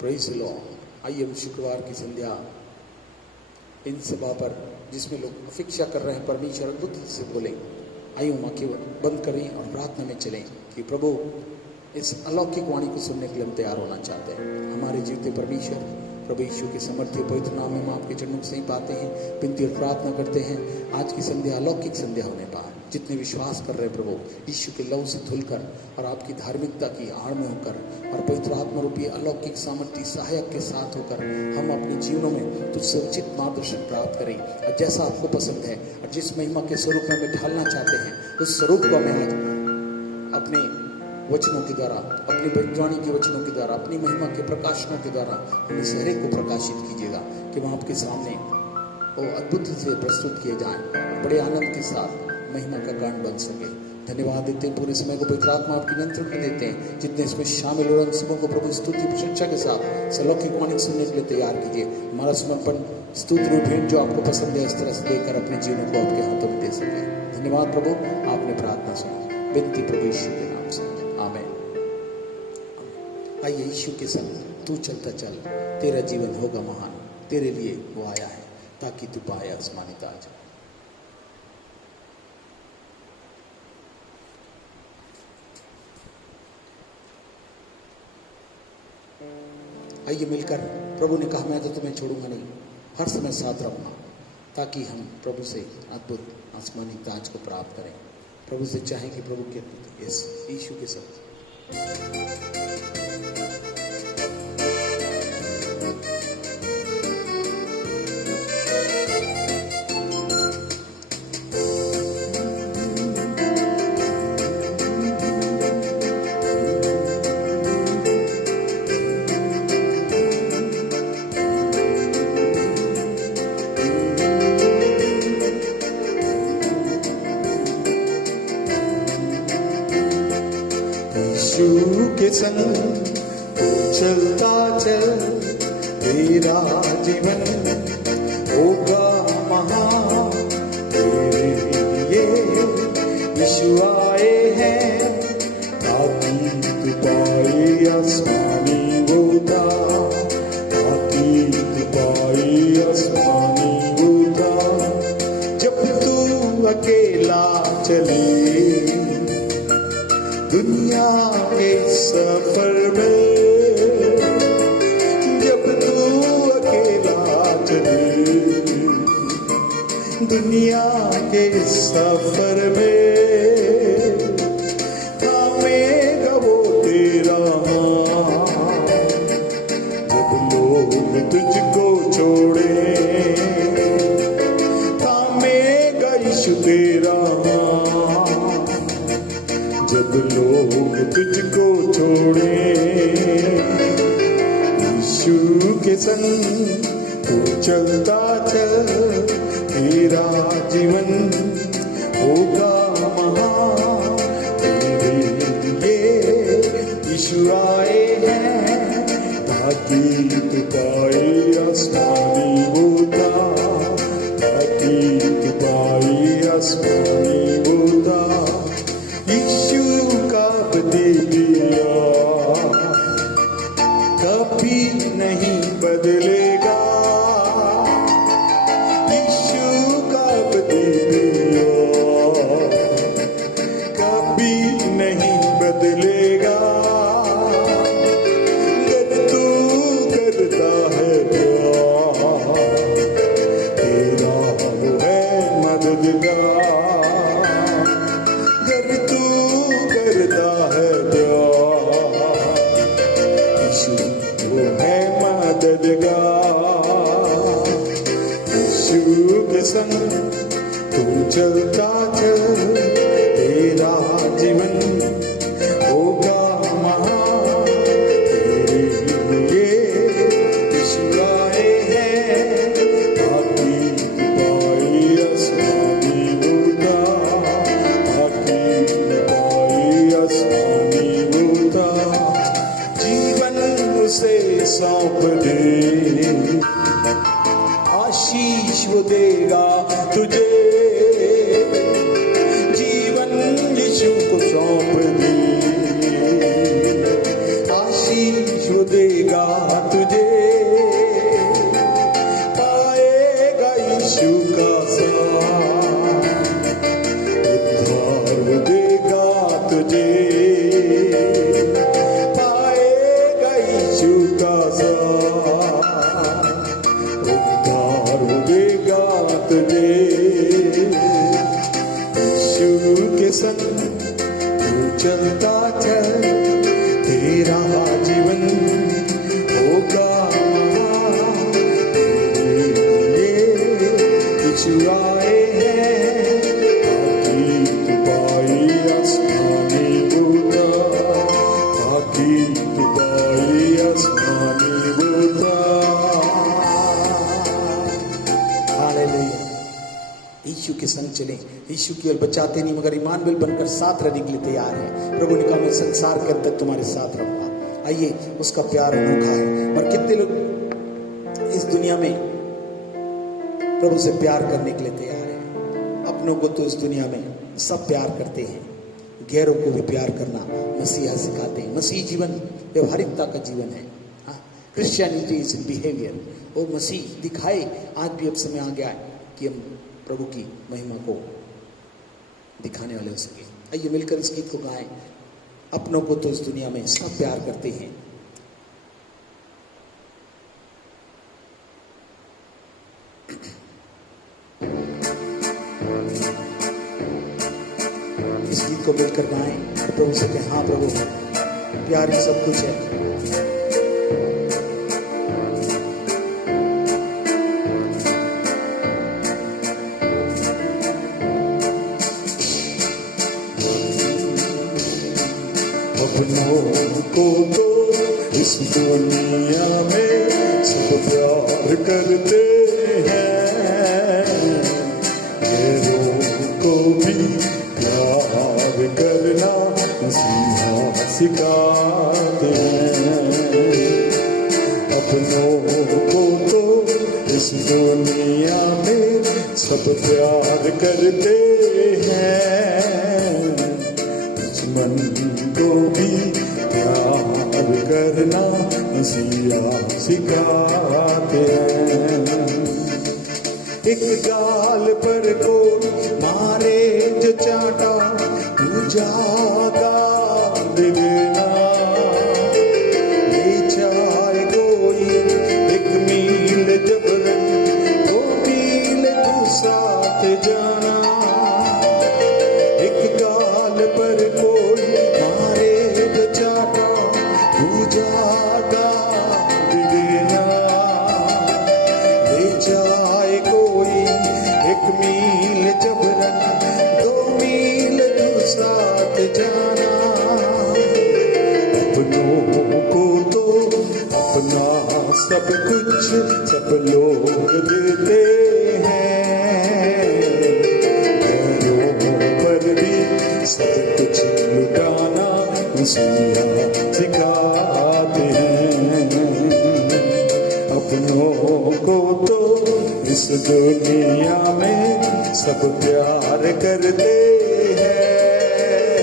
Praise the Lord. आइए हम शुक्रवार की संध्या इन सभा पर जिसमें लोग अपेक्षा कर रहे हैं परमेश्वर अद्भुत से बोलें, आइए हम आंखें बंद करें और प्रार्थना में चलें कि प्रभु इस अलौकिक वाणी को सुनने के लिए हम तैयार होना चाहते हैं। हमारे जीवते परमेश्वर प्रभु यीशु के समर्थ्य पवित्र नाम में हम आपके चरणों से ही पाते हैं, विनती और प्रार्थना करते हैं आज की संध्या अलौकिक संध्या होने पाए। जितने विश्वास कर रहे हैं प्रभु यीशु के लहू से धुलकर और आपकी धार्मिकता की आड़ में होकर और पवित्र आत्मा रूपी अलौकिक सामर्थ्य सहायक के साथ होकर हम अपने जीवनों में तुझसे उचित मार्गदर्शन प्राप्त करें और जैसा आपको पसंद है और जिस महिमा के स्वरूप में हमें ढालना चाहते हैं उस स्वरूप को हमें अपने वचनों के द्वारा, अपनी भविष्यवाणी के वचनों के द्वारा, अपनी महिमा के प्रकाशनों के द्वारा हमें हर एक को प्रकाशित कीजिएगा कि हम आपके सामने वो अद्भुत से प्रस्तुत किए जाएं, बड़े आनंद के साथ महिमा का कारण बन सके। धन्यवाद देते हैं, पूरे समय को पवित्र आत्मा आपके नियंत्रण में देते हैं। जितने इसमें शामिल हो रहे हैं सबों को प्रभु स्तुति प्रशंसा के साथ अलौकिक वाणी सुनने के लिए तैयार कीजिए। हमारा समर्पण स्तुति भेंट जो आपको पसंद है इस तरह से देकर अपने जीवन को आपके हाथों में दे सके। धन्यवाद प्रभु, आपने प्रार्थना सुनी, विनती प्रभु यीशु के नाम से, आमीन। आइए यीशु के संग तू चलता चल, तेरा जीवन होगा महान। तेरे लिए वो आया है ताकि तू पाए आसमानी ताज। आइए मिलकर, प्रभु ने कहा मैं तो तुम्हें छोड़ूंगा नहीं, हर समय साथ रहूंगा, ताकि हम प्रभु से अद्भुत आसमानी ताज को प्राप्त करें। प्रभु से चाहें कि प्रभु के इस यीशु के साथ के संग तू चलता चल, तेरा जीवन होगा महान। तेरे लिए यीशु आए हैं ताकि तू पाए आसमानी होता, ताकि तू पाए आसमानी होता। जब तू अकेला चले दुनिया के सफर में, जब तू अकेला चले दुनिया के सफर में, थामेगा वो तेरा हाथ। जब लोग तुझको छोड़े, थामेगा यीशु तेरा हाथ। जब लोग तुझको छोड़े, यीशु के संग तू चलता चल, तेरा जीवन होगा महान। तेरे लिए यीशु आए हैं ताकि तू पाए आसमानी होता, ताकि तू पाए आसमानी होता। यीशु का दे दिया कभी नहीं बदलेगा, यीशु का दे दिया कभी नहीं बदलेगा। अगर तू करता है प्यार, तेरा वो है मददगार। तू चलता चल, तेरा जीवन होगा महान। तेरे लिए यीशु आए हैं ताकि तू पाए आसमानी होता, ताकि तू पाए आसमानी होता। जीवन उसे सौंप दे, आशीष वो देगा तुझे। जीवन यीशु को सौंप दे, आशीष वो देगा तुझे, पाएगा यीशु का साथ, उद्धार वो देगा तुझे, पाएगा यीशु का साथ, उद्धार वो देगा तुझे। यीशु के संग तू चलता चल, तेरा जीवन होगा तेरे लिए। यीशु आए हैं ताकि तू पाई आसमानी बूटा, ताकि तू पाई आसमानी बूटा। हालेलुया। यीशु के संग चलें, यीशु केवल बचाते नहीं मगर इमानुएल बनकर साथ रहने के लिए तैयार है। प्रभु ने कहा मैं संसार के अंत तक तुम्हारे साथ रहूंगा। आइए, उसका प्यार अनोखा है। और कितने लोग इस दुनिया में प्रभु से प्यार करने के लिए तैयार है। अपनों को तो इस दुनिया में सब प्यार करते हैं, गैरों को भी प्यार करना मसीहा सिखाते हैं। मसीह जीवन व्यवहारिकता का जीवन है। Christianity is behaviour. और मसीह दिखाए। आज भी अब समय आ गया है कि हम प्रभु की महिमा को दिखाने वाले हो सके। आइए मिलकर इस गीत को गाएं। अपनों को तो इस दुनिया में सब प्यार करते हैं। इस गीत को मिलकर गाएं और प्रभु से कहें, हाँ प्रभु, प्यार ही सब कुछ है। अपनों को तो इस दुनिया में सब प्यार करते हैं, गैरों को भी प्यार करना मसीहा सिखाते हैं। अपनों को तो इस दुनिया में सब प्यार करते हैं, दुश्मन को भी प्यार करना मसीहा सिखाते हैं। एक गाल पर को मारे जो चाटा, तू जागा दे देना। ले जाए कोई 1 मील जबरन, 2 मील तू साथ जाना। एक गाल पर कोई मारे जो चाटा, तू जागा दे देना। ले जाए कोई 1 मील जबरन, 2 मील तू साथ जाना। अपनों को तो अपना सब कुछ सब लोग देते हैं, गैरों पर भी सब कुछ लुटाना मसीहा सिखाते हैं। अपनों को तो इस दुनिया में सब प्यार करते हैं,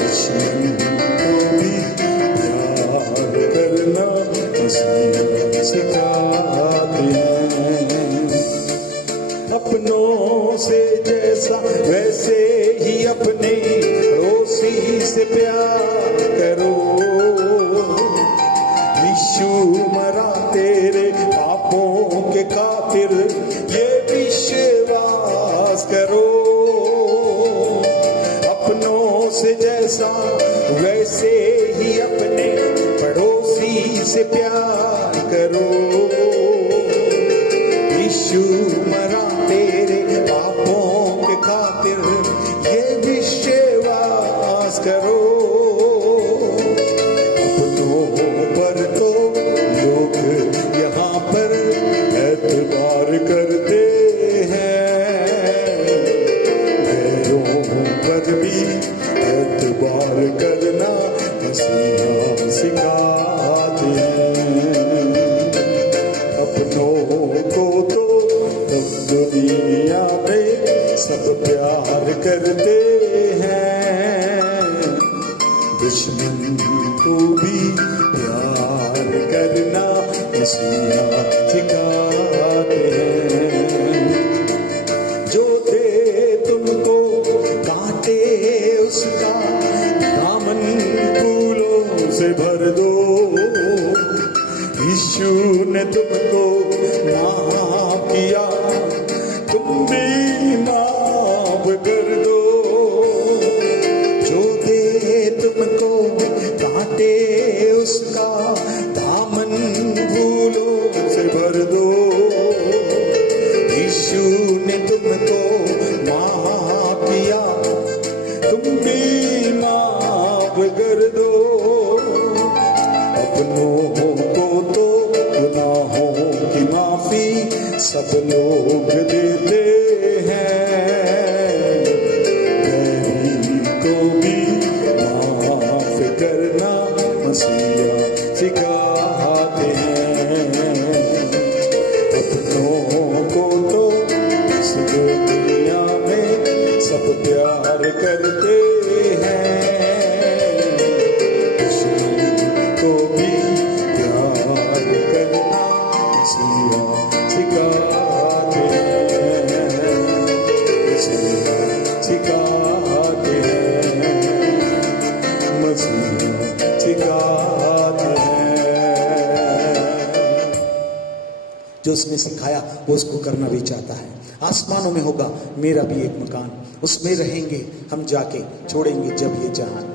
दुश्मन को भी प्यार करना मसीहा सिखाते हैं। अपनों से जैसा वैसे ही अपने पड़ोसी से प्यार करो। यीशु मरा तेरे पापों के खातिर, ये विश्वास करो। अपनों से जैसा वैसे ही अपने पड़ोसी से प्यार करो। यीशु मरा तेरे पापों के खातिर, ये विश्वास करो। अपनों पर तो लोग यहाँ पर एतबार करते हैं, गैरों पर भी एतबार करना मसीहा सिखाते हैं। मसीहा सिखाते हैं। जो दे तुमको काटे उसका दामन फूलों से भर दो। यीशु ने तुमको माफ किया, तुम भी माफ कर दो। जो दे तुमको काटे उसका दामन फूलों से भर दो। यीशु ने तुमको माफ किया, तुम भी माफ कर दो। अपनों को तो गुनाहों की माफी सब लोग देते हैं, बैरी को भी माफ करना मसीहा सिखाते हैं। अपनों को तो इस दुनिया में सब प्यार करते हैं, को भी प्यार करना मसीहा सिखाते हैं, मसीहा सिखाते हैं, मसीहा सिखाते हैं। जो उसने सिखाया वो उसको करना भी चाहता है। आसमानों में होगा मेरा भी एक मकान, उसमें रहेंगे हम जाके, छोड़ेंगे जब ये जहान।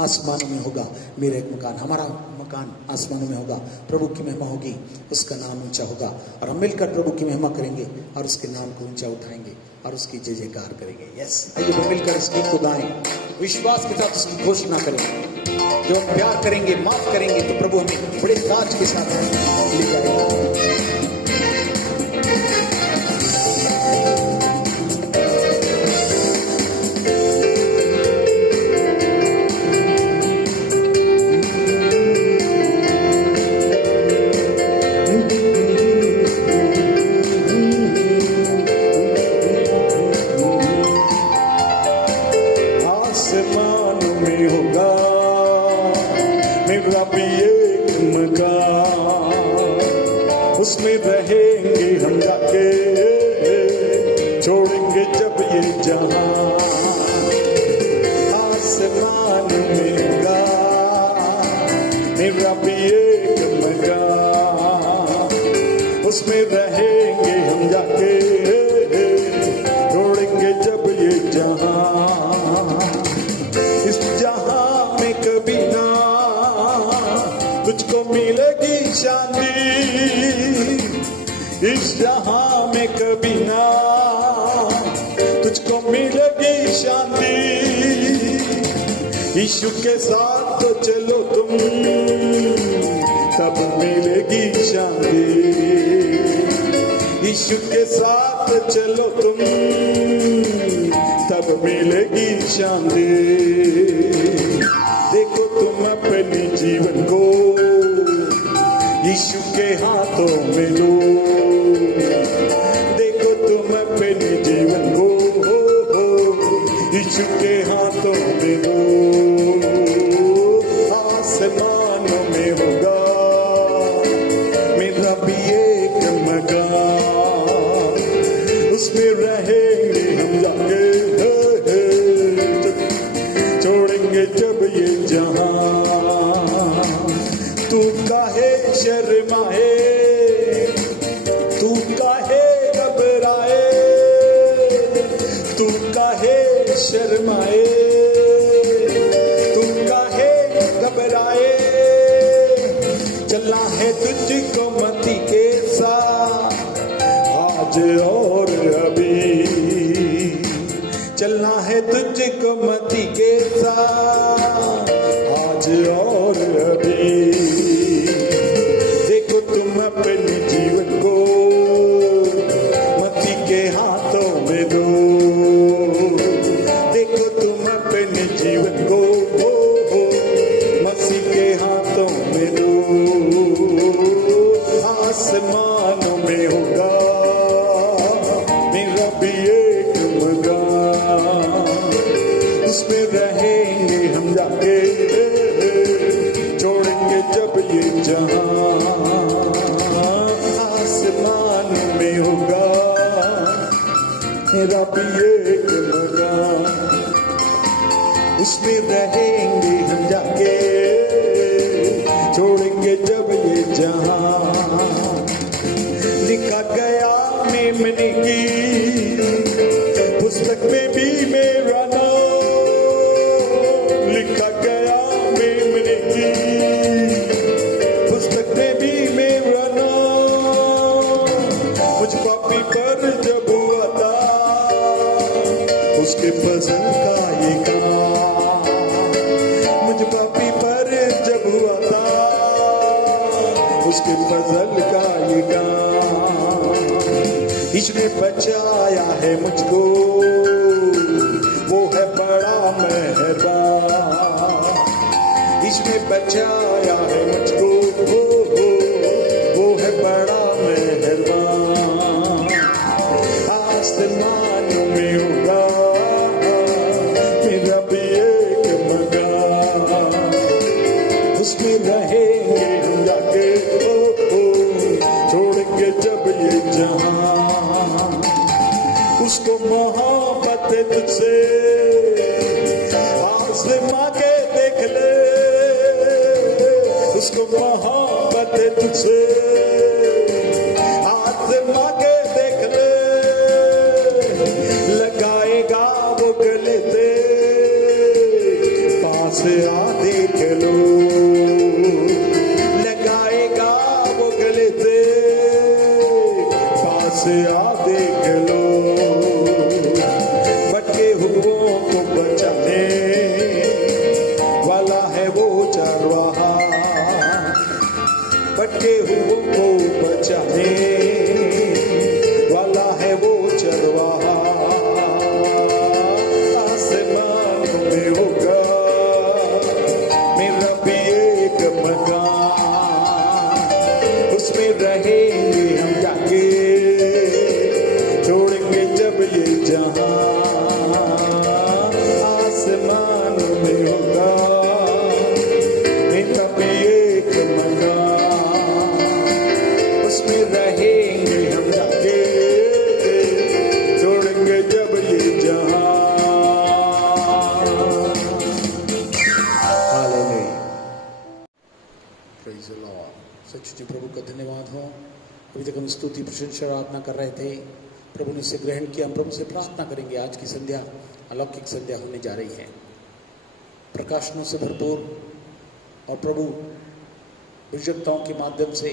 आसमानों में होगा मेरा एक मकान, हमारा मकान आसमानों में होगा। प्रभु की महिमा होगी, उसका नाम ऊंचा होगा और हम मिलकर प्रभु की महिमा करेंगे और उसके नाम को ऊंचा उठाएंगे और उसकी जय जयकार करेंगे। यस, आइए हम मिलकर इस गीत को गाएं, विश्वास के साथ उसकी घोषणा करेंगे। जो हम प्यार करेंगे, माफ करेंगे तो प्रभु हमें बड़े ताज के साथ ले जाएगा। उसमें रहेंगे हम जाके, छोड़ेंगे जब ये जहां। आसमान में होगा मेरा भी एक मकान, उसमें रहेंगे हम जाके, छोड़ेंगे जब ये जहां। इस जहां में कभी ना तुझको मिलेगी शांति, इस जहां में कभी ना तुझको मिलेगी शांति। यीशु के साथ तो चलो तुम, तब मिलेगी शांति। यीशु के साथ चलो तुम, तब मिलेगी शांति। देखो तुम अपने जीवन को यीशु के हाथों में लो, देखो तुम अपने जीवन को यीशु के हाथों में लो। आसमानों में होगा मेरा भी एक मकान, उसमें रहेंगे हम जाके, छोड़ेंगे जब ये जहां। तू काहे शर्माए, तू काहे घबराए, तू काहे शर्माए, तू काहे घबराए। चलना है तुझको मती के साथ आज और अभी, चलना है तुझको मती के साथ आज और अभी। देखो तुम अपने जीवन को मती के हाथों में दो, देखो तुम अपने जीवन को मसीह के हाथों में दो। आसमानों में होगा मेरा भी एक मकान, उसमें रहेंगे हम जाके, भी एक मकान, उसमें रहेंगे हम जाके, छोड़ेंगे जब ये जहां। लिखा गया मेमने की पुस्तक में भी मेरा नाम, लिखा गया मेमने की पुस्तक में भी मेरा नाम। मुझ पापी पर जब हुआ था उसके फजल का ये काम, मुझ पापी पर जब हुआ था उसके फजल का ये काम। इसने बचाया है मुझको, वो है बड़ा मेहरबान। इसने बचाया है मुझको, वो है बड़ा मेहरबान। आसमान में होगा मेरा भी एक मकान, उसमें रहेंगे हम जाके, छोड़ेंगे जब ये जहां। उसको मोहब्बत है तुझसे, आसमां के देख ले, उसको मोहब्बत है तुझसे, आसमां के देख ले। लगाएगा वो गले ते, पास आ देख लो, लगाएगा वो गले ते, पास आ देख लो। भटके हुओं को बचाने वाला है वो चरवाहा, भटके हुओं को बचाने वाला है वो चरवाहा। आसमान में होगा मेरा भी एक मकान, उसमें रहेंगे हम जाके, छोड़ेंगे जब ये जहां। आसमान में होगा मेरा भी एक मकान, उसमें रहेंगे हम जाके, छोड़ेंगे जब ये जहां। Hallelujah, praise the Lord. सच्चे प्रभु का धन्यवाद हो। अभी तक हम स्तुति प्रशंसा आराधना कर रहे थे, प्रभु ने इसे ग्रहण किया। हम प्रभु से प्रार्थना करेंगे, आज की संध्या अलौकिक संध्या होने जा रही है, प्रकाशनों से भरपूर, और प्रभु विजयताओं के माध्यम से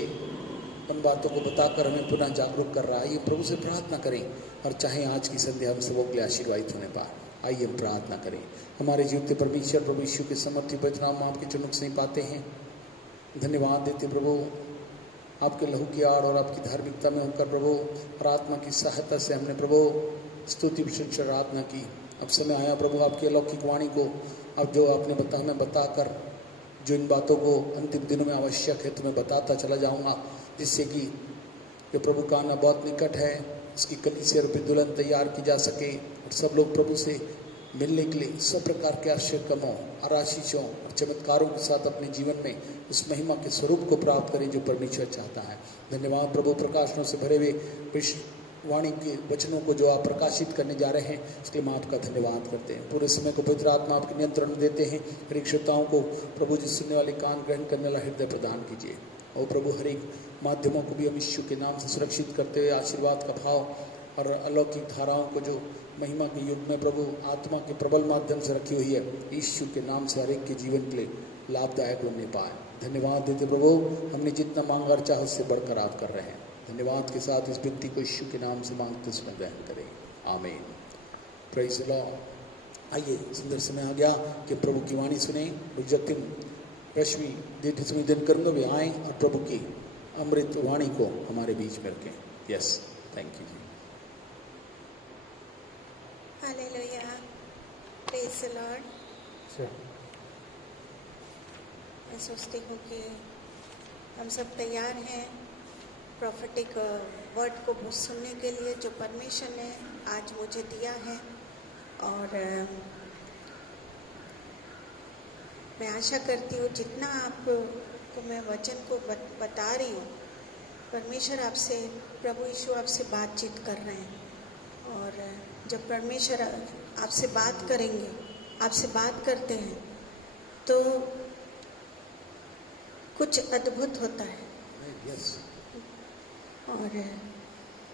उन बातों को बताकर हमें पुनः जागरूक कर रहा है। आइए प्रभु से प्रार्थना करें और चाहे आज की संध्या हम सबों के लिए आशीर्वादित होने पाए। आइए हम प्रार्थना करें। हमारे जीवते परमेश्वर प्रभु यीशु के समर्थी पवित्र नाम में आपके चुनुक से पाते हैं, धन्यवाद देते प्रभु, आपके लहू की आड़ और आपकी धार्मिकता में होकर प्रभु, और आत्मा की सहायता से हमने प्रभु स्तुति प्रशंसा आराधना की। अब समय आया प्रभु आपकी अलौकिक वाणी को, अब जो आपने बताया मैं बताकर, जो इन बातों को अंतिम दिनों में आवश्यक है तुम्हें बताता चला जाऊंगा, जिससे कि जो प्रभु का आना बहुत निकट है, उसकी कलीसिया रूपी दुल्हन तैयार की जा सके, और सब लोग प्रभु से मिलने के लिए सब प्रकार के आश्चर्यकर्मों और आशीषों और चमत्कारों के साथ अपने जीवन में उस महिमा के स्वरूप को प्राप्त करें जो परमेश्वर चाहता है। धन्यवाद प्रभु, प्रकाशनों से भरे हुए वाणी के वचनों को जो आप प्रकाशित करने जा रहे हैं, इसके लिए हम आपका धन्यवाद करते हैं। पूरे समय को पवित्र आत्मा आपके नियंत्रण में देते हैं। हर एक श्रोताओं को प्रभु जी सुनने वाले कान ग्रहण करने वाला हृदय प्रदान कीजिए, और प्रभु हर एक माध्यमों को भी हम यीशु के नाम से सुरक्षित करते हुए आशीर्वाद का भाव और अलौकिक धाराओं को जो महिमा के युग में प्रभु आत्मा के प्रबल माध्यम से रखी हुई है, यीशु के नाम से हर एक के जीवन के लिए लाभदायक बनने पाए। धन्यवाद देते प्रभु, हमने जितना मांगा और चाह उससे बढ़कर आप कर रहे हैं। धन्यवाद के साथ इस व्यक्ति को यीशु के नाम से मांगते उसमें ग्रहण करें, आमीन। Praise the Lord. आइए, सुंदर समय आ गया कि प्रभु की वाणी सुने। जतिन रश्मि दीर्घ समय दिन करूँगा वे आए और प्रभु की अमृत वाणी को हमारे बीच में रखें। Yes, thank you. Hallelujah, praise the Lord. मैं सोचती हूँ कि हम सब तैयार हैं प्रॉफिटिक वर्ड को सुनने के लिए जो परमेश्वर ने आज मुझे दिया है, और मैं आशा करती हूँ जितना आपको मैं वचन को बता रही हूँ, परमेश्वर आपसे, प्रभु यीशु आपसे बातचीत कर रहे हैं, और जब परमेश्वर आपसे बात करेंगे, आपसे बात करते हैं तो कुछ अद्भुत होता है यस और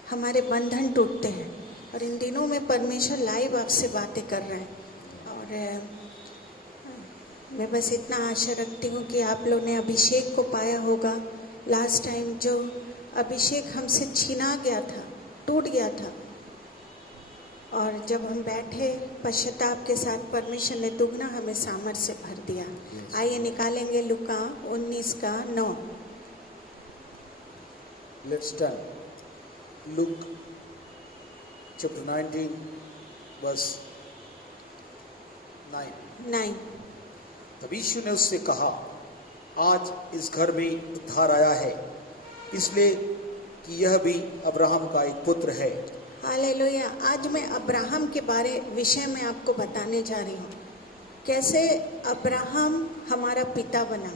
हमारे बंधन टूटते हैं। और इन दिनों में परमेश्वर लाइव आपसे बातें कर रहे हैं और मैं बस इतना आशा रखती हूँ कि आप लोग ने अभिषेक को पाया होगा। लास्ट टाइम जो अभिषेक हमसे छीना गया था, टूट गया था, और जब हम बैठे पश्चाताप के साथ परमेश्वर ने दुगना हमें सामर्थ्य से भर दिया। आइए निकालेंगे लूका 19:9। Let's turn look chapter 19 verse 9। तब यीशु ने उससे कहा, आज इस घर में उद्धार आया है, इसलिए कि यह भी अब्राहम का एक पुत्र है। हालेलुया। आज मैं अब्राहम के विषय में आपको बताने जा रही हूँ, कैसे अब्राहम हमारा पिता बना।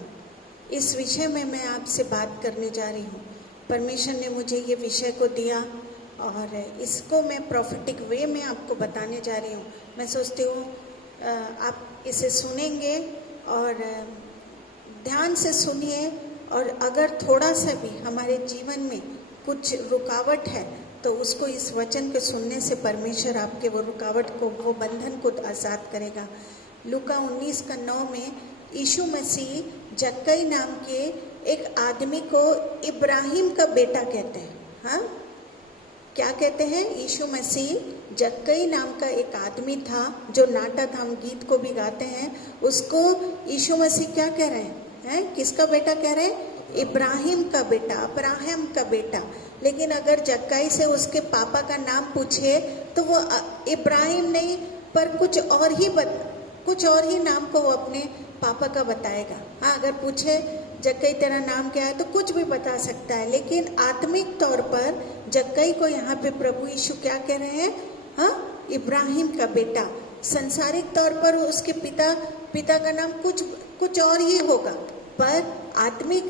इस विषय में मैं आपसे बात करने जा रही हूँ। परमेश्वर ने मुझे ये विषय को दिया और इसको मैं प्रॉफिटिक वे में आपको बताने जा रही हूँ। मैं सोचती हूँ आप इसे सुनेंगे और ध्यान से सुनिए, और अगर थोड़ा सा भी हमारे जीवन में कुछ रुकावट है तो उसको इस वचन के सुनने से परमेश्वर आपके वो रुकावट को, वो बंधन को आज़ाद करेगा। लूका 19:9 में यीशु मसीह जक्कई नाम के एक आदमी को इब्राहिम का बेटा कहते हैं। हाँ, क्या कहते हैं? यीशु मसीह जक्कई नाम का एक आदमी था जो नाटा धाम गीत को भी गाते हैं, उसको यीशु मसीह क्या कह रहे हैं? किसका बेटा कह रहे हैं? इब्राहिम का बेटा, अब्राहम का बेटा। लेकिन अगर जक्कई से उसके पापा का नाम पूछे तो वो इब्राहिम नहीं पर कुछ और ही नाम को वो अपने पापा का बताएगा। हाँ, अगर पूछे जक्कई तेरा नाम क्या है तो कुछ भी बता सकता है, लेकिन आत्मिक तौर पर जक्कई को यहाँ पे प्रभु यीशु क्या कह रहे हैं? हाँ, इब्राहिम का बेटा। संसारिक तौर पर उसके पिता का नाम कुछ और ही होगा, पर आत्मिक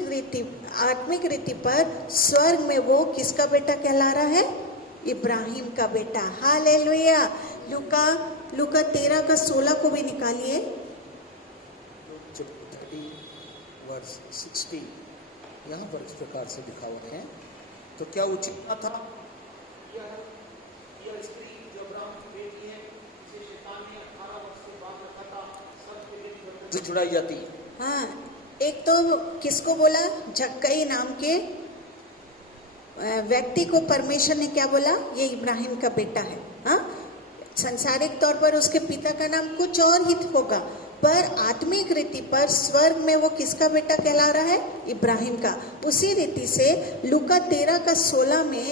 रीति पर स्वर्ग में वो किसका बेटा कहला रहा है? इब्राहिम का बेटा। हालेलुया। लूका 13:16 को भी निकालिए। 30:60 यहाँ पर इस प्रकार से लिखा हुआ है, तो क्या उचित न था यह स्त्री जो अब्राहम की बेटी है, जिसे शैतान ने 18 वर्ष से बांध रखा था, सबके लिए बंधन से छुड़ाई जाती है। हाँ, एक तो किसको बोला? जक्कई नाम के व्यक्ति को परमेश्वर ने क्या बोला? ये इब्राहिम का बेटा है। हाँ, संसारिक तौर पर उसके पिता का नाम कुछ और ही होगा, पर आत्मिक रीति पर स्वर्ग में वो किसका बेटा कहला रहा है? इब्राहिम का। उसी रीति से लूका 13:16 में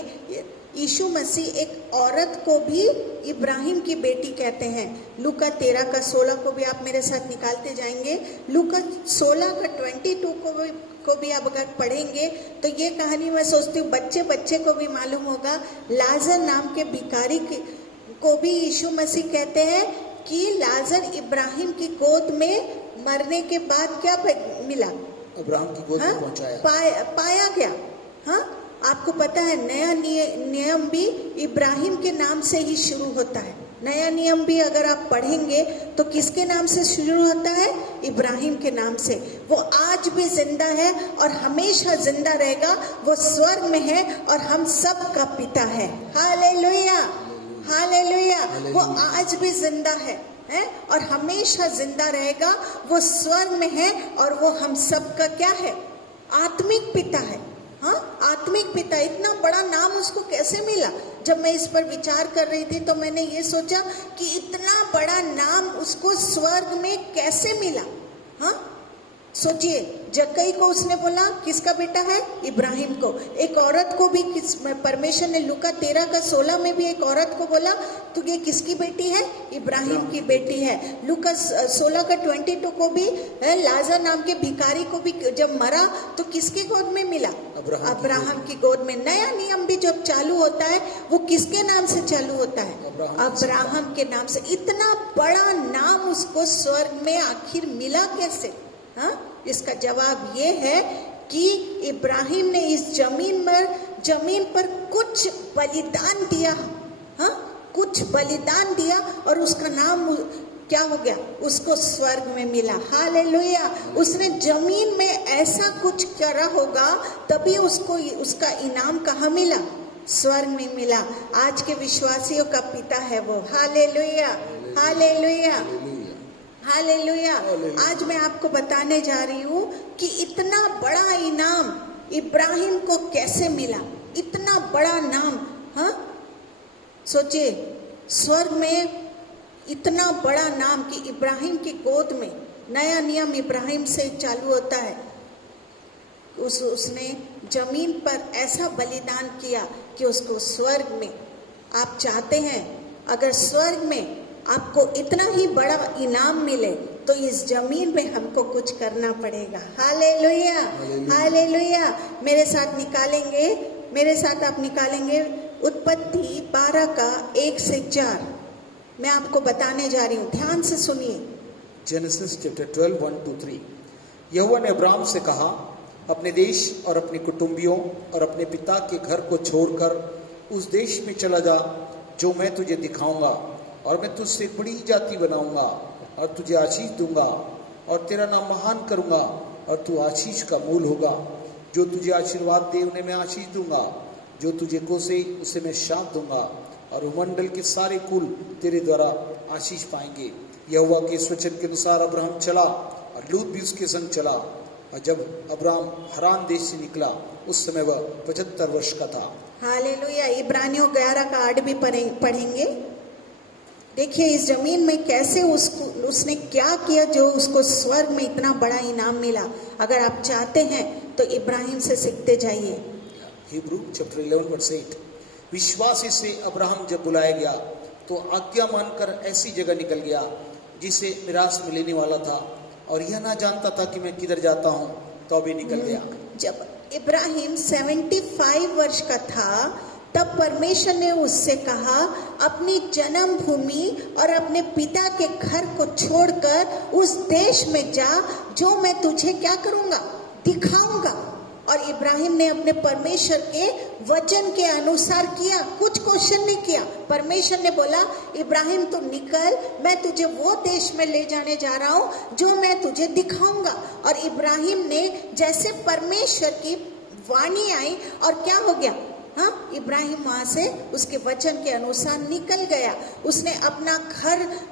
यीशु मसीह एक औरत को भी इब्राहिम की बेटी कहते हैं। लूका 13:16 को भी आप मेरे साथ निकालते जाएंगे। लूका 16:22 को भी आप अगर पढ़ेंगे तो ये कहानी मैं सोचती हूँ बच्चे को भी मालूम होगा। लाजर नाम के भिखारी को भी यीशु मसीह कहते हैं कि लाजर इब्राहिम की गोद में मरने के बाद क्या मिला? अब्राहम की गोद में पहुंचाया, पाया गया। हाँ, आपको पता है नया नियम भी इब्राहिम के नाम से ही शुरू होता है। नया नियम भी अगर आप पढ़ेंगे तो किसके नाम से शुरू होता है? इब्राहिम के नाम से। वो आज भी जिंदा है और हमेशा जिंदा रहेगा। वो स्वर्ग में है और हम सब का पिता है। Hallelujah, hallelujah. वो आज भी जिंदा है और हमेशा जिंदा रहेगा। वो स्वर्ग में है और वो हम सब का क्या है? आत्मिक पिता है। हाँ, आत्मिक पिता। इतना बड़ा नाम उसको कैसे मिला? जब मैं इस पर विचार कर रही थी तो मैंने ये सोचा कि इतना बड़ा नाम उसको स्वर्ग में कैसे मिला? हाँ, सोचिए, जक्कई को उसने बोला किसका बेटा है? इब्राहिम को। एक औरत को भी परमेश्वर ने लूका 13:16 में भी एक औरत को बोला तो ये किसकी बेटी है? इब्राहिम की बेटी है। लूका 16:22 को भी लाजर नाम के भिखारी को भी जब मरा तो किसके गोद में मिला? अब्राहम की गोद में। नया नियम भी जब चालू होता है वो किसके नाम से चालू होता है? अब्राहम के नाम से। इतना बड़ा नाम उसको स्वर्ग में आखिर मिला कैसे? हाँ, इसका जवाब ये है कि इब्राहिम ने इस जमीन पर कुछ बलिदान दिया। हाँ, कुछ बलिदान दिया और उसका नाम क्या हो गया, उसको स्वर्ग में मिला। हालेलुया। उसने जमीन में ऐसा कुछ करा होगा तभी उसको उसका इनाम कहाँ मिला, स्वर्ग में मिला। आज के विश्वासियों का पिता है वो। Hallelujah, hallelujah, hallelujah. आज मैं आपको बताने जा रही हूँ कि इतना बड़ा इनाम इब्राहिम को कैसे मिला, इतना बड़ा नाम। हाँ, सोचिए, स्वर्ग में इतना बड़ा नाम कि इब्राहिम की गोद में, नया नियम इब्राहिम से चालू होता है। उसने जमीन पर ऐसा बलिदान किया कि उसको स्वर्ग में, आप चाहते हैं अगर स्वर्ग में आपको इतना ही बड़ा इनाम मिले तो इस जमीन में हमको कुछ करना पड़ेगा। Hallelujah, hallelujah. मेरे साथ आप निकालेंगे उत्पत्ति 12 का 1 से 4। मैं आपको बताने जा रही हूँ, ध्यान से सुनिए। Genesis chapter 12 1 to 3। यहोवा ने अब्राम से कहा, अपने देश और अपने कुटुंबियों और अपने पिता के घर को छोड़कर उस देश में चला जा जो मैं तुझे दिखाऊंगा, और मैं तुझसे एक बड़ी जाति बनाऊंगा और तुझे आशीष दूंगा और तेरा नाम महान करूंगा और तू आशीष का मूल होगा। जो तुझे आशीर्वाद दे उन्हें मैं आशीष दूंगा, जो तुझे कोसे उसे मैं शाप दूंगा, और भूमंडल के सारे कुल तेरे द्वारा आशीष पाएंगे। यहोवा के इस वचन के अनुसार अब्राहम चला और लूत भी उसके संग चला। और जब अब्राहम हरान देश से निकला उस समय वह 75 वर्ष का था। हालेलुया। इब्रानियों 11 का 8 भी पढ़ेंगे। देखिए इस जमीन में कैसे उसने क्या किया जो उसको स्वर्ग में इतना बड़ा इनाम मिला। अगर आप चाहते हैं तो इब्राहिम से सीखते जाइए। Hebrew chapter 11 verse 8। विश्वास से अब्राहम जब बुलाया गया तो आज्ञा मानकर ऐसी जगह निकल गया जिसे मिरास में लेने वाला था, और यह ना जानता था कि मैं किधर जाता हूँ, तो अभी निकल गया। जब इब्राहिम 75 वर्ष का था तब परमेश्वर ने उससे कहा, अपनी जन्म भूमि और अपने पिता के घर को छोड़कर उस देश में जा जो मैं तुझे क्या करूँगा, दिखाऊंगा। और इब्राहिम ने अपने परमेश्वर के वचन के अनुसार किया, कुछ क्वेश्चन नहीं किया। परमेश्वर ने बोला, इब्राहिम तू निकल, मैं तुझे वो देश में ले जाने जा रहा हूँ जो मैं तुझे दिखाऊंगा। और इब्राहिम ने जैसे परमेश्वर की वाणी आई और क्या हो गया, हाँ, इब्राहिम वहां से उसके वचन के अनुसार निकल गया। उसने अपना